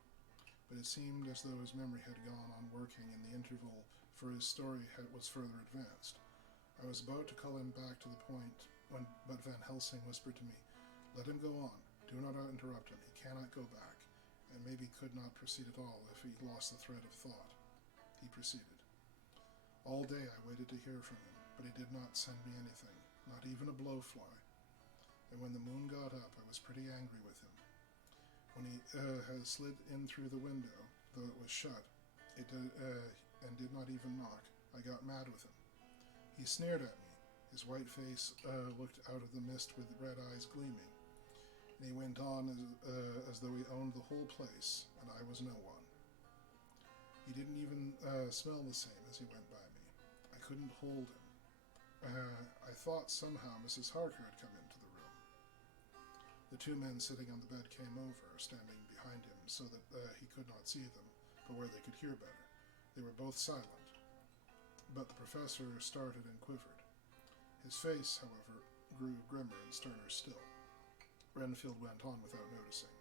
But it seemed as though his memory had gone on working in the interval, for his story was further advanced. I was about to call him back to the point, but Van Helsing whispered to me, "Let him go on. Do not interrupt him. He cannot go back, and maybe could not proceed at all if he lost the thread of thought." He proceeded. All day I waited to hear from him, but he did not send me anything, not even a blowfly. And when the moon got up, I was pretty angry with him. When he had slid in through the window, though it was shut, and did not even knock, I got mad with him. He sneered at me. His white face looked out of the mist with red eyes gleaming, and he went on as though he owned the whole place, and I was no one. He didn't even smell the same as he went by me. I couldn't hold him. I thought somehow Mrs. Harker had come into the room. The two men sitting on the bed came over, standing behind him so that he could not see them, but where they could hear better. They were both silent, but the professor started and quivered. His face, however, grew grimmer and sterner still. Renfield went on without noticing.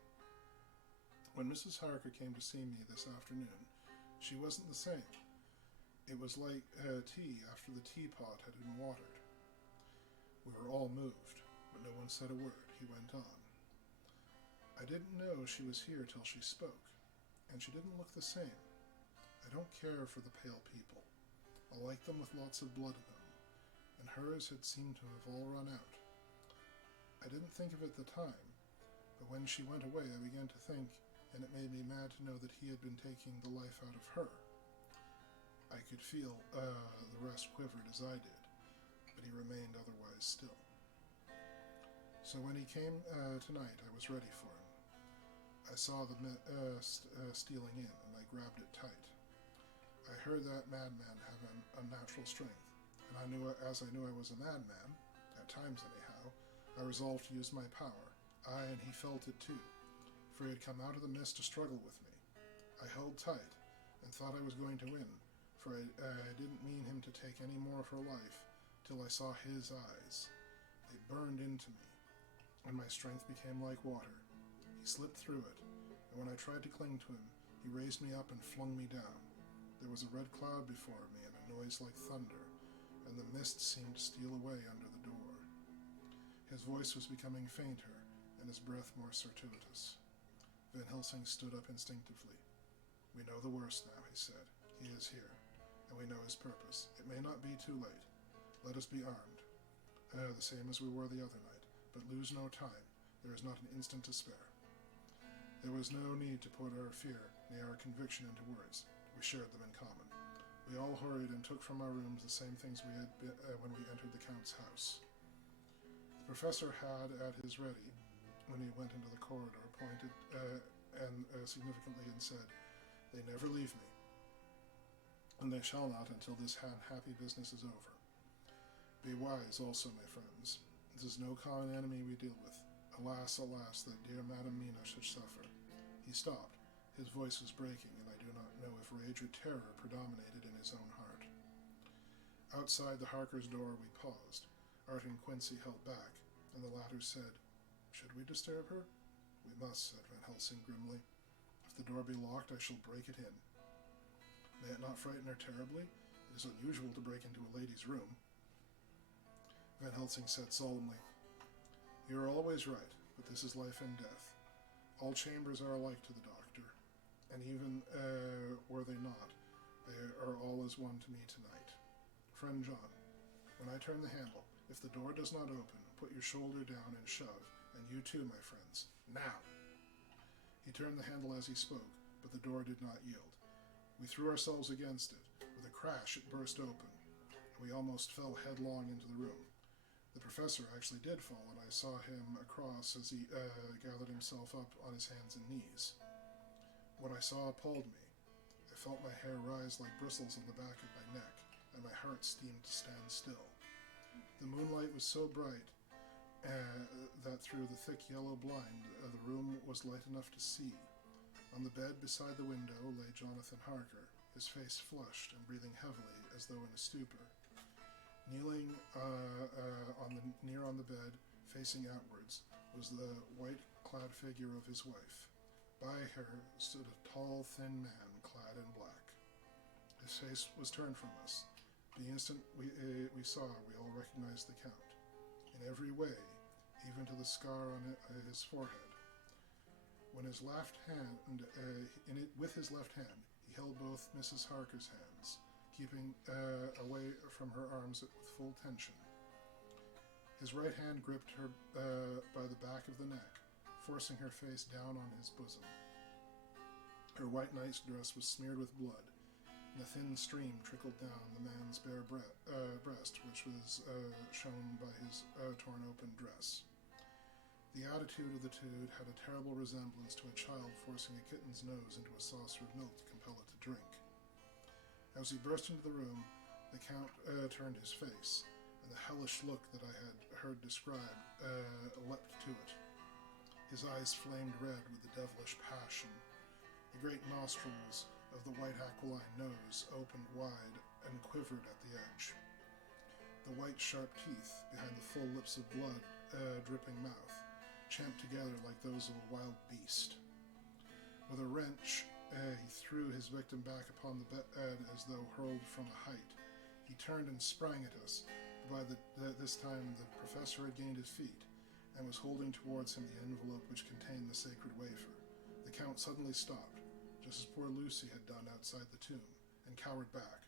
When Mrs. Harker came to see me this afternoon, she wasn't the same. It was like tea after the teapot had been watered. We were all moved, but no one said a word. He went on. I didn't know she was here till she spoke, and she didn't look the same. I don't care for the pale people. I like them with lots of blood in them, and hers had seemed to have all run out. I didn't think of it at the time, but when she went away I began to think, and it made me mad to know that he had been taking the life out of her. I could feel the rest quivered as I did, but he remained otherwise still. So when he came tonight, I was ready for him. I saw the stealing in, and I grabbed it tight. I heard that madman have an unnatural strength, and as I knew I was a madman, at times anyhow, I resolved to use my power. And he felt it too, for he had come out of the mist to struggle with me. I held tight, and thought I was going to win, for I didn't mean him to take any more of her life, till I saw his eyes. They burned into me, and my strength became like water. He slipped through it, and when I tried to cling to him, he raised me up and flung me down. There was a red cloud before me, and a noise like thunder, and the mist seemed to steal away under the door. His voice was becoming fainter, and his breath more circuitous. Van Helsing stood up instinctively. "We know the worst now," he said. "He is here, and we know his purpose. It may not be too late. Let us be armed, the same as we were the other night, but lose no time. There is not an instant to spare." There was no need to put our fear, nay our conviction into words. We shared them in common. We all hurried and took from our rooms the same things we had when we entered the Count's house. The professor had at his ready, when he went into the corridor, pointed significantly and said, "They never leave me, and they shall not until this happy business is over. Be wise also, my friends. This is no common enemy we deal with. Alas, alas, that dear Madame Mina should suffer." He stopped. His voice was breaking, and I do not know if rage or terror predominated in his own heart. Outside the Harkers' door we paused. Art and Quincy held back, and the latter said, "Should we disturb her?" "We must," said Van Helsing grimly. "If the door be locked, I shall break it in." "May it not frighten her terribly? It is unusual to break into a lady's room." Van Helsing said solemnly, "You are always right, but this is life and death. All chambers are alike to the doctor, and even were they not, they are all as one to me tonight. Friend John, when I turn the handle, if the door does not open, put your shoulder down and shove, and you too, my friends. Now!" He turned the handle as he spoke, but the door did not yield. We threw ourselves against it. With a crash, it burst open, and we almost fell headlong into the room. The professor actually did fall, and I saw him across as he gathered himself up on his hands and knees. What I saw appalled me. I felt my hair rise like bristles on the back of my neck, and my heart seemed to stand still. The moonlight was so bright that through the thick yellow blind the room was light enough to see. On the bed beside the window lay Jonathan Harker, his face flushed and breathing heavily as though in a stupor. Kneeling near on the bed, facing outwards, was the white-clad figure of his wife. By her stood a tall, thin man clad in black. His face was turned from us. The instant we saw, we all recognized the Count. In every way, even to the scar on his forehead. With his left hand, he held both Mrs. Harker's hands, keeping away from her arms with full tension. His right hand gripped her by the back of the neck, forcing her face down on his bosom. Her white nightdress was smeared with blood, and a thin stream trickled down the man's bare breast, which was shown by his torn open dress. The attitude of the two had a terrible resemblance to a child forcing a kitten's nose into a saucer of milk to compel it to drink. As he burst into the room, the Count turned his face, and the hellish look that I had heard described leapt to it. His eyes flamed red with the devilish passion. The great nostrils of the white aquiline nose opened wide and quivered at the edge. The white sharp teeth behind the full lips of blood dripping mouth champed together like those of a wild beast. With a wrench, he threw his victim back upon the bed as though hurled from a height. He turned and sprang at us. By this time the professor had gained his feet, and was holding towards him the envelope which contained the sacred wafer. The Count suddenly stopped, just as poor Lucy had done outside the tomb, and cowered back.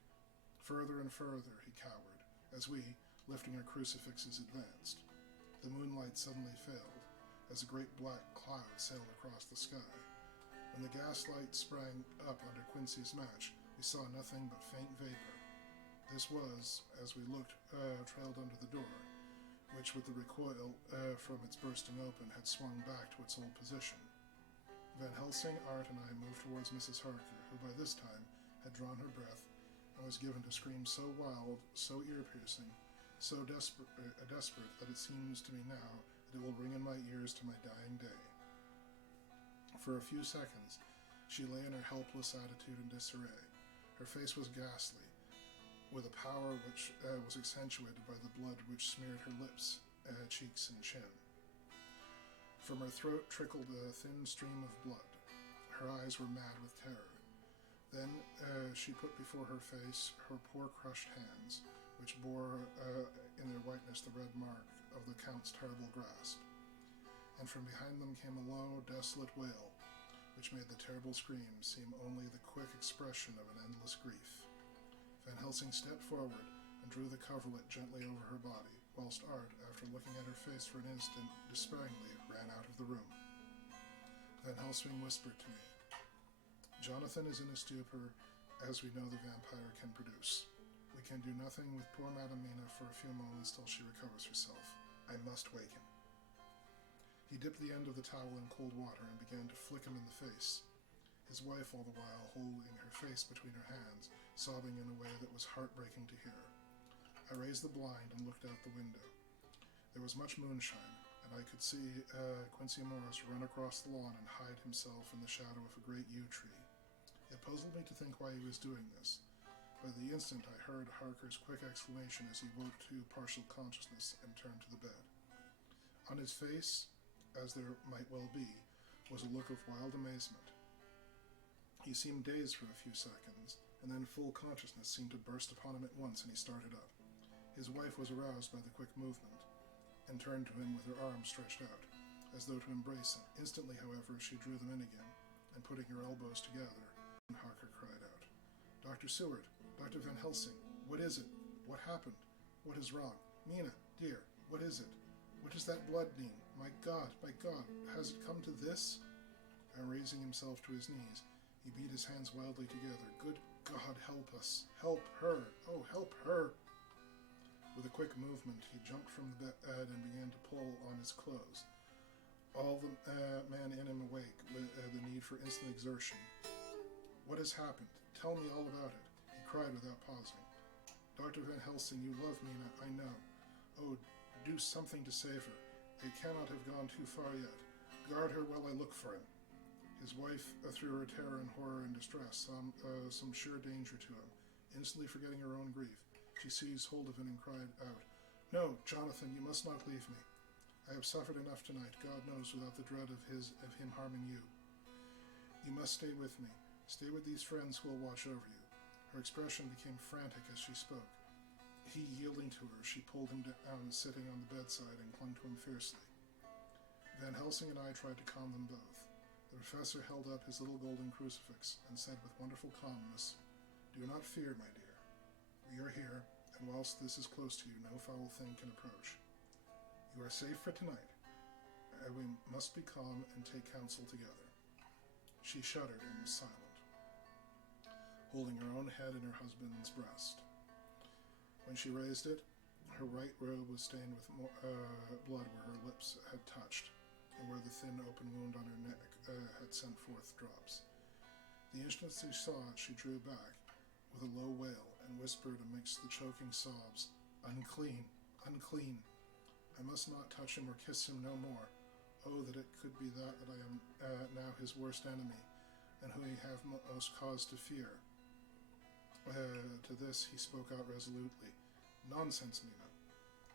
Further and further he cowered, as we, lifting our crucifixes, advanced. The moonlight suddenly failed, as a great black cloud sailed across the sky. When the gaslight sprang up under Quincy's match, we saw nothing but faint vapor. This was, as we looked, trailed under the door, which with the recoil from its bursting open had swung back to its old position. Van Helsing, Art, and I moved towards Mrs. Harker, who by this time had drawn her breath and was given to screams so wild, so ear-piercing, so desperate that it seems to me now that it will ring in my ears to my dying day. For a few seconds, she lay in her helpless attitude in disarray. Her face was ghastly, with a pallor which was accentuated by the blood which smeared her lips, cheeks, and chin. From her throat trickled a thin stream of blood. Her eyes were mad with terror. Then she put before her face her poor crushed hands, which bore in their whiteness the red mark of the Count's terrible grasp. And from behind them came a low, desolate wail, which made the terrible scream seem only the quick expression of an endless grief. Van Helsing stepped forward and drew the coverlet gently over her body, whilst Art, after looking at her face for an instant despairingly, ran out of the room. Van Helsing whispered to me, "Jonathan is in a stupor, as we know the vampire can produce. We can do nothing with poor Madame Mina for a few moments till she recovers herself. I must wake him." He dipped the end of the towel in cold water and began to flick him in the face, his wife all the while holding her face between her hands, sobbing in a way that was heartbreaking to hear. I raised the blind and looked out the window. There was much moonshine, and I could see Quincy Morris run across the lawn and hide himself in the shadow of a great yew tree. It puzzled me to think why he was doing this. By the instant I heard Harker's quick exclamation as he woke to partial consciousness and turned to the bed. On his face, as there might well be, was a look of wild amazement. He seemed dazed for a few seconds, and then full consciousness seemed to burst upon him at once, and he started up. His wife was aroused by the quick movement, and turned to him with her arms stretched out, as though to embrace him. Instantly, however, she drew them in again, and putting her elbows together, Harker cried out, "Dr. Seward, Dr. Van Helsing, what is it? What happened? What is wrong? Mina, dear, what is it? What does that blood mean? My God, has it come to this?" And raising himself to his knees, he beat his hands wildly together. "Good God, help us! Help her! Oh, help her!" With a quick movement, he jumped from the bed and began to pull on his clothes, all the man in him awake with the need for instant exertion. "What has happened? Tell me all about it," he cried without pausing. "Dr. Van Helsing, you love Mina, I know. Oh, do something to save her. It cannot have gone too far yet. Guard her while I look for him." His wife, through her terror and horror and distress, saw some sure danger to him. Instantly forgetting her own grief, she seized hold of him and cried out, "No, Jonathan, you must not leave me. I have suffered enough tonight, God knows, without the dread of him harming you. You must stay with me. Stay with these friends who will watch over you." Her expression became frantic as she spoke. He yielding to her, she pulled him down, sitting on the bedside, and clung to him fiercely. Van Helsing and I tried to calm them both. The professor held up his little golden crucifix and said with wonderful calmness, "Do not fear, my dear. We are here, and whilst this is close to you, no foul thing can approach. You are safe for tonight, and we must be calm and take counsel together." She shuddered and was silent, holding her own head in her husband's breast. When she raised it, her right robe was stained with blood where her lips had touched, and where the thin open wound on her neck had sent forth drops. The instant she saw it, she drew back with a low wail and whispered amidst the choking sobs, "Unclean, unclean! I must not touch him or kiss him no more. Oh, that it could be that I am now his worst enemy, and whom he have most cause to fear." To this he spoke out resolutely, "Nonsense, Mina.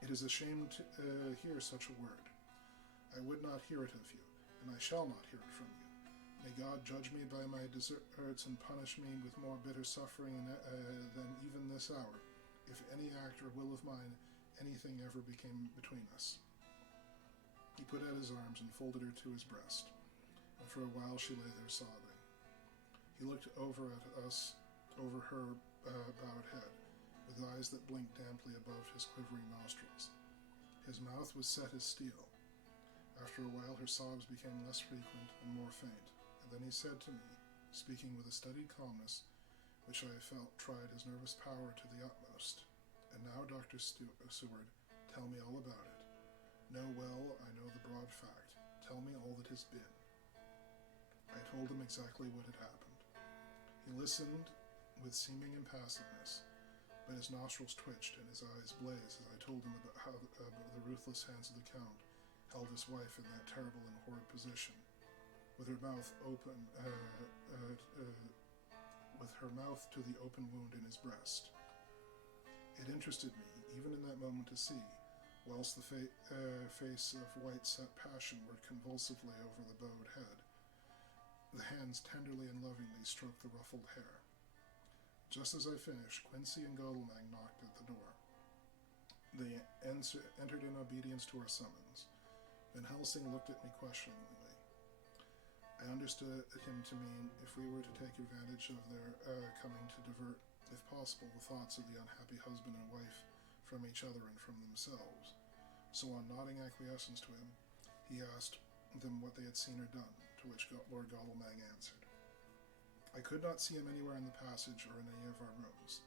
It is a shame to hear such a word. I would not hear it of you, and I shall not hear it from you. May God judge me by my deserts and punish me with more bitter suffering than even this hour, if any act or will of mine anything ever became between us." He put out his arms and folded her to his breast, and for a while she lay there sobbing. He looked over at us, over her bowed head, with eyes that blinked damply above his quivering nostrils. His mouth was set as steel. After a while her sobs became less frequent and more faint, and then he said to me, speaking with a studied calmness which I felt tried his nervous power to the utmost, "And now, Dr. Seward, tell me all about it. Know well, I know the broad fact. Tell me all that has been." I told him exactly what had happened. He listened with seeming impassiveness, but his nostrils twitched and his eyes blazed as I told him about how the ruthless hands of the Count held his wife in that terrible and horrid position, with her mouth open, with her mouth to the open wound in his breast. It interested me, even in that moment, to see, whilst the face of white-set passion worked convulsively over the bowed head, the hands tenderly and lovingly stroked the ruffled hair. Just as I finished, Quincy and Godelmang knocked at the door. They entered in obedience to our summons. Van Helsing looked at me questioningly. I understood him to mean if we were to take advantage of their coming to divert, if possible, the thoughts of the unhappy husband and wife from each other and from themselves. So on nodding acquiescence to him, he asked them what they had seen or done, to which Lord Godelmang answered. I could not see him anywhere in the passage or in any of our rooms.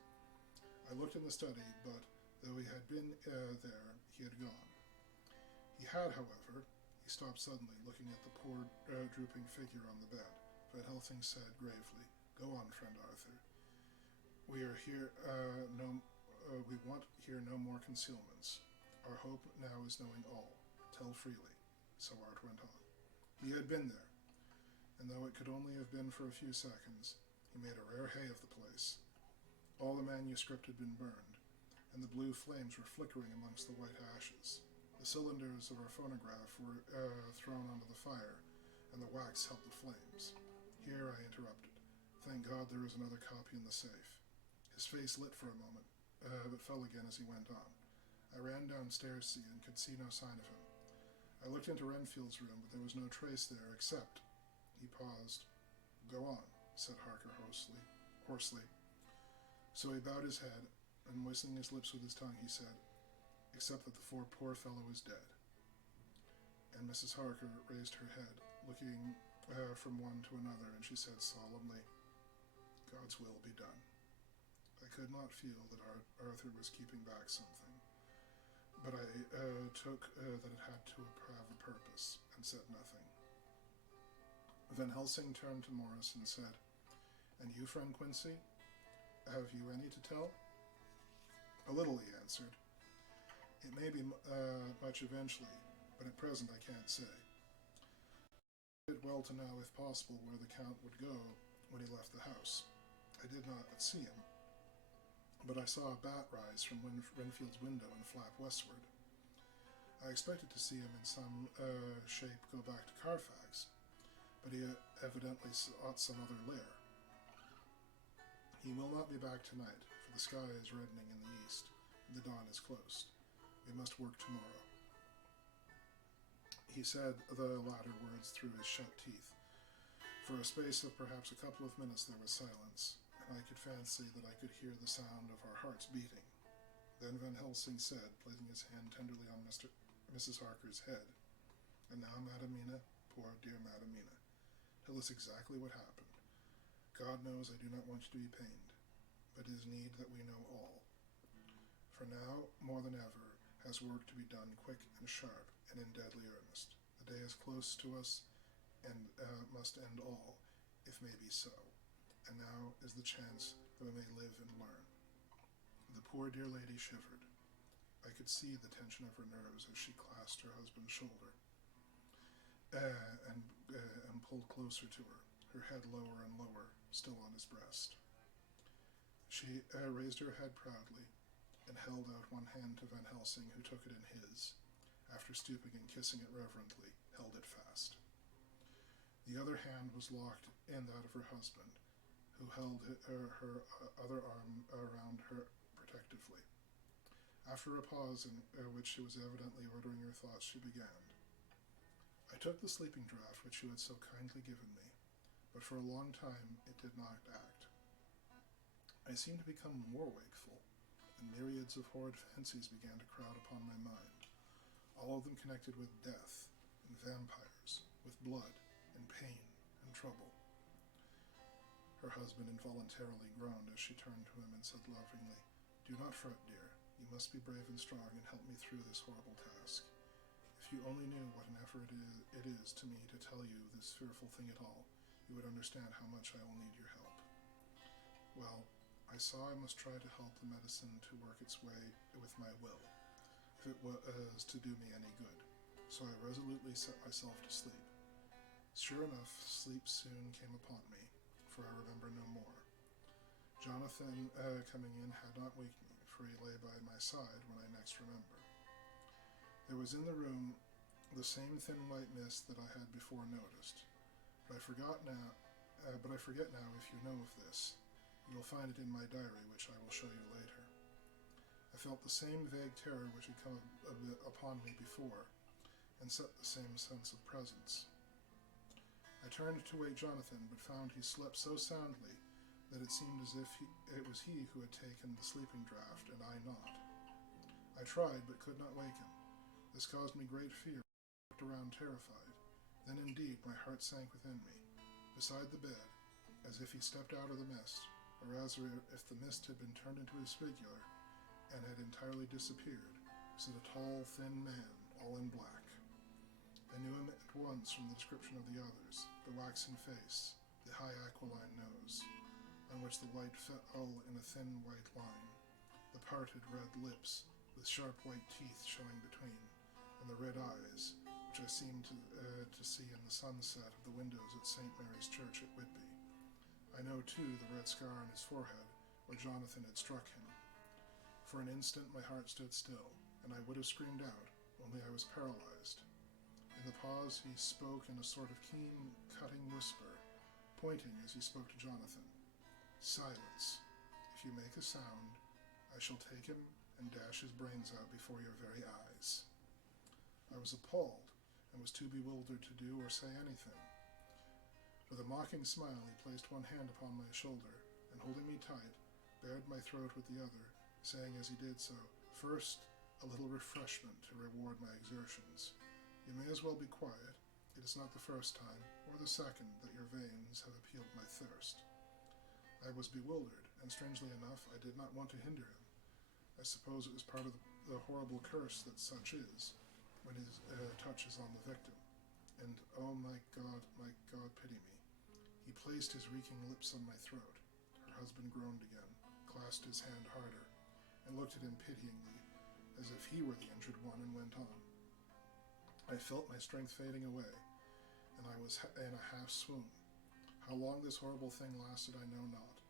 I looked in the study, but though he had been there, he had gone. He had, however, he stopped suddenly, looking at the poor, drooping figure on the bed. Van Helsing said gravely, "Go on, friend Arthur. We are here, we want here no more concealments. Our hope now is knowing all. Tell freely." So Art went on. He had been there, and though it could only have been for a few seconds, he made a rare hay of the place. All the manuscript had been burned, and the blue flames were flickering amongst the white ashes. The cylinders of our phonograph were thrown onto the fire, and the wax helped the flames. Here I interrupted. Thank God there is another copy in the safe. His face lit for a moment, but fell again as he went on. I ran downstairs to see and could see no sign of him. I looked into Renfield's room, but there was no trace there except... He paused. "Go on," said Harker hoarsely. So he bowed his head, and moistening his lips with his tongue, he said, "Except that the poor fellow is dead." And Mrs. Harker raised her head, looking from one to another, and she said solemnly, "God's will be done." I could not feel that Arthur was keeping back something, but I took that it had to have a purpose, and said nothing. Van Helsing turned to Morris and said, "And you, friend Quincy, have you any to tell?" "A little," he answered. "It may be much eventually, but at present I can't say. I did well to know, if possible, where the Count would go when he left the house. I did not see him, but I saw a bat rise from Renfield's window and flap westward. I expected to see him in some shape go back to Carfax, but he evidently sought some other lair. He will not be back tonight, for the sky is reddening in the east, and the dawn is close. We must work tomorrow." He said the latter words through his shut teeth. For a space of perhaps a couple of minutes there was silence, and I could fancy that I could hear the sound of our hearts beating. Then Van Helsing said, placing his hand tenderly on Mrs. Harker's head, "And now, Madamina, poor dear Madamina, tell us exactly what happened. God knows I do not want you to be pained, but it is need that we know all. For now, more than ever, has work to be done quick and sharp and in deadly earnest. The day is close to us and must end all, if may be so, and now is the chance that we may live and learn." The poor dear lady shivered. I could see the tension of her nerves as she clasped her husband's shoulder and pulled closer to her, her head lower and lower, still on his breast. She raised her head proudly and held out one hand to Van Helsing, who took it in his. After stooping and kissing it reverently, held it fast. The other hand was locked in that of her husband, who held her other arm around her protectively. After a pause in which she was evidently ordering her thoughts, she began, I took the sleeping draught which you had so kindly given me, but for a long time it did not act. I seemed to become more wakeful, and myriads of horrid fancies began to crowd upon my mind, all of them connected with death and vampires, with blood and pain and trouble. Her husband involuntarily groaned as she turned to him and said lovingly, "Do not fret, dear. You must be brave and strong and help me through this horrible task. If you only knew what an effort it is to me to tell you this fearful thing at all, you would understand how much I will need your help." Well, I saw I must try to help the medicine to work its way with my will, if it was to do me any good. So I resolutely set myself to sleep. Sure enough, sleep soon came upon me, for I remember no more. Jonathan, coming in, had not waked me, for he lay by my side when I next remember. There was in the room the same thin white mist that I had before noticed, but I forget now if you know of this. You will find it in my diary, which I will show you later. I felt the same vague terror which had come upon me before, and set the same sense of presence. I turned to wake Jonathan, but found he slept so soundly that it seemed as if it was he who had taken the sleeping draught, and I not. I tried, but could not wake him. This caused me great fear. I looked around terrified. Then indeed my heart sank within me. Beside the bed, as if he stepped out of the mist, or as if the mist had been turned into his figure, and had entirely disappeared, stood a tall, thin man, all in black. I knew him at once from the description of the others, the waxen face, the high aquiline nose, on which the light fell in a thin white line, the parted red lips, with sharp white teeth showing between, and the red eyes, which I seemed to see in the sunset of the windows at St. Mary's Church at Whitby. I know, too, the red scar on his forehead, where Jonathan had struck him. For an instant my heart stood still, and I would have screamed out, only I was paralyzed. In the pause he spoke in a sort of keen, cutting whisper, pointing as he spoke to Jonathan. "Silence. If you make a sound, I shall take him and dash his brains out before your very eyes." I was appalled, and was too bewildered to do or say anything. With a mocking smile he placed one hand upon my shoulder, and holding me tight, bared my throat with the other, saying as he did so, "First, a little refreshment to reward my exertions. You may as well be quiet. It is not the first time, or the second, that your veins have appealed my thirst." I was bewildered, and strangely enough, I did not want to hinder him. I suppose it was part of the horrible curse that such is, when his touch is on the victim. And, oh my God, pity me. He placed his reeking lips on my throat. Her husband groaned again, clasped his hand harder, and looked at him pityingly, as if he were the injured one, and went on. I felt my strength fading away, and I was in a half swoon. How long this horrible thing lasted I know not,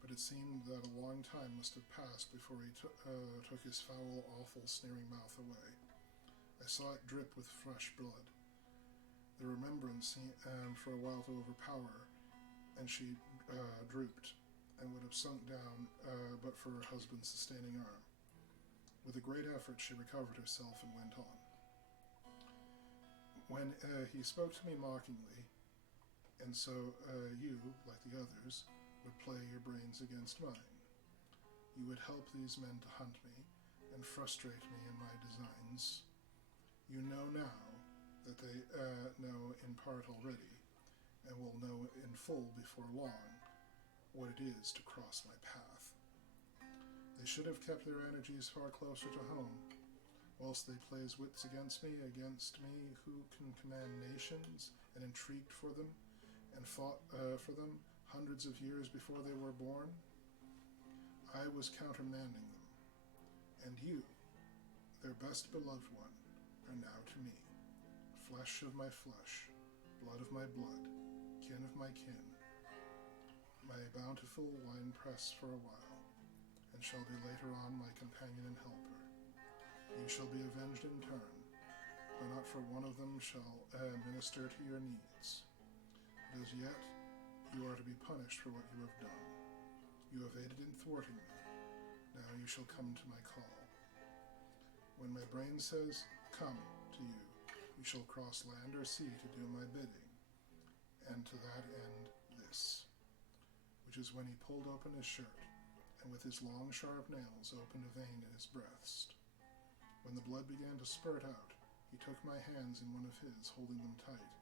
but it seemed that a long time must have passed before he took his foul, awful, sneering mouth away. I saw it drip with fresh blood. The remembrance seemed for a while to overpower her, and she drooped, and would have sunk down but for her husband's sustaining arm. With a great effort she recovered herself and went on. When he spoke to me mockingly, and so you, like the others, would play your brains against mine. You would help these men to hunt me, and frustrate me in my designs. You know now that they know in part already, and will know in full before long, what it is to cross my path. They should have kept their energies far closer to home, whilst they plays wits against me who can command nations, and intrigued for them, and fought for them hundreds of years before they were born. I was countermanding them, and you, their best beloved one, are now to me, flesh of my flesh, blood of my blood, kin of my kin, my bountiful winepress for a while, and shall be later on my companion and helper. You shall be avenged in turn, but not for one of them shall minister to your needs. But as yet, you are to be punished for what you have done. You have aided in thwarting me. Now you shall come to my call. When my brain says, "Come," to you, We shall cross land or sea to do my bidding, and to that end this," which is when he pulled open his shirt, and with his long sharp nails opened a vein in his breast. When the blood began to spurt out, he took my hands in one of his, holding them tight,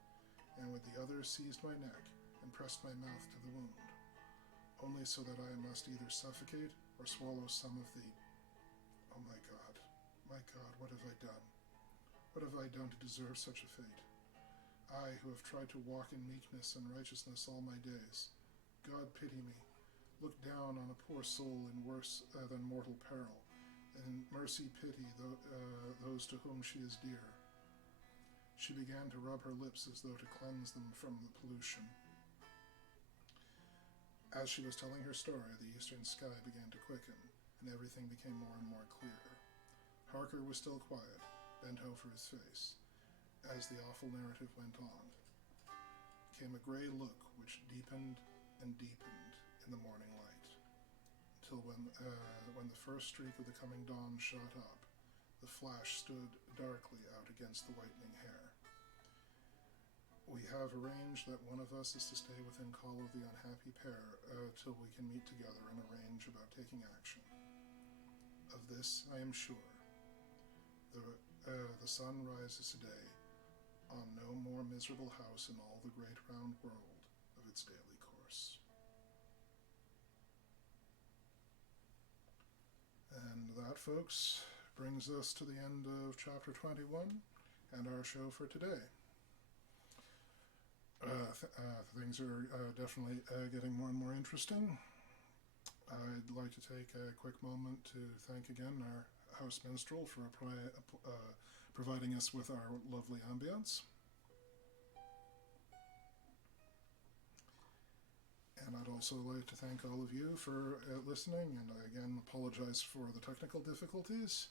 and with the other seized my neck and pressed my mouth to the wound, only so that I must either suffocate or swallow some of the... Oh my God, what have I done? What have I done to deserve such a fate? I, who have tried to walk in meekness and righteousness all my days. God pity me. Look down on a poor soul in worse than mortal peril, and in mercy pity those to whom she is dear. She began to rub her lips as though to cleanse them from the pollution. As she was telling her story, the eastern sky began to quicken, and everything became more and more clear. Harker was still quiet, bent over his face. As the awful narrative went on, came a gray look which deepened and deepened in the morning light, till when the first streak of the coming dawn shot up, the flash stood darkly out against the whitening hair. "We have arranged that one of us is to stay within call of the unhappy pair till we can meet together and arrange about taking action. Of this I am sure. The sun rises today on no more miserable house in all the great round world of its daily course." And that, folks, brings us to the end of chapter 21 and our show for today. Things are definitely getting more and more interesting. I'd like to take a quick moment to thank again our house minstrel for providing us with our lovely ambience. And I'd also like to thank all of you for listening, and I again apologize for the technical difficulties.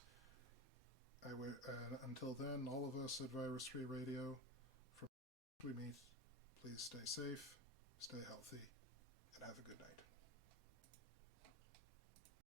Until then, all of us at Virus Free Radio, from we meet, please stay safe, stay healthy, and have a good night.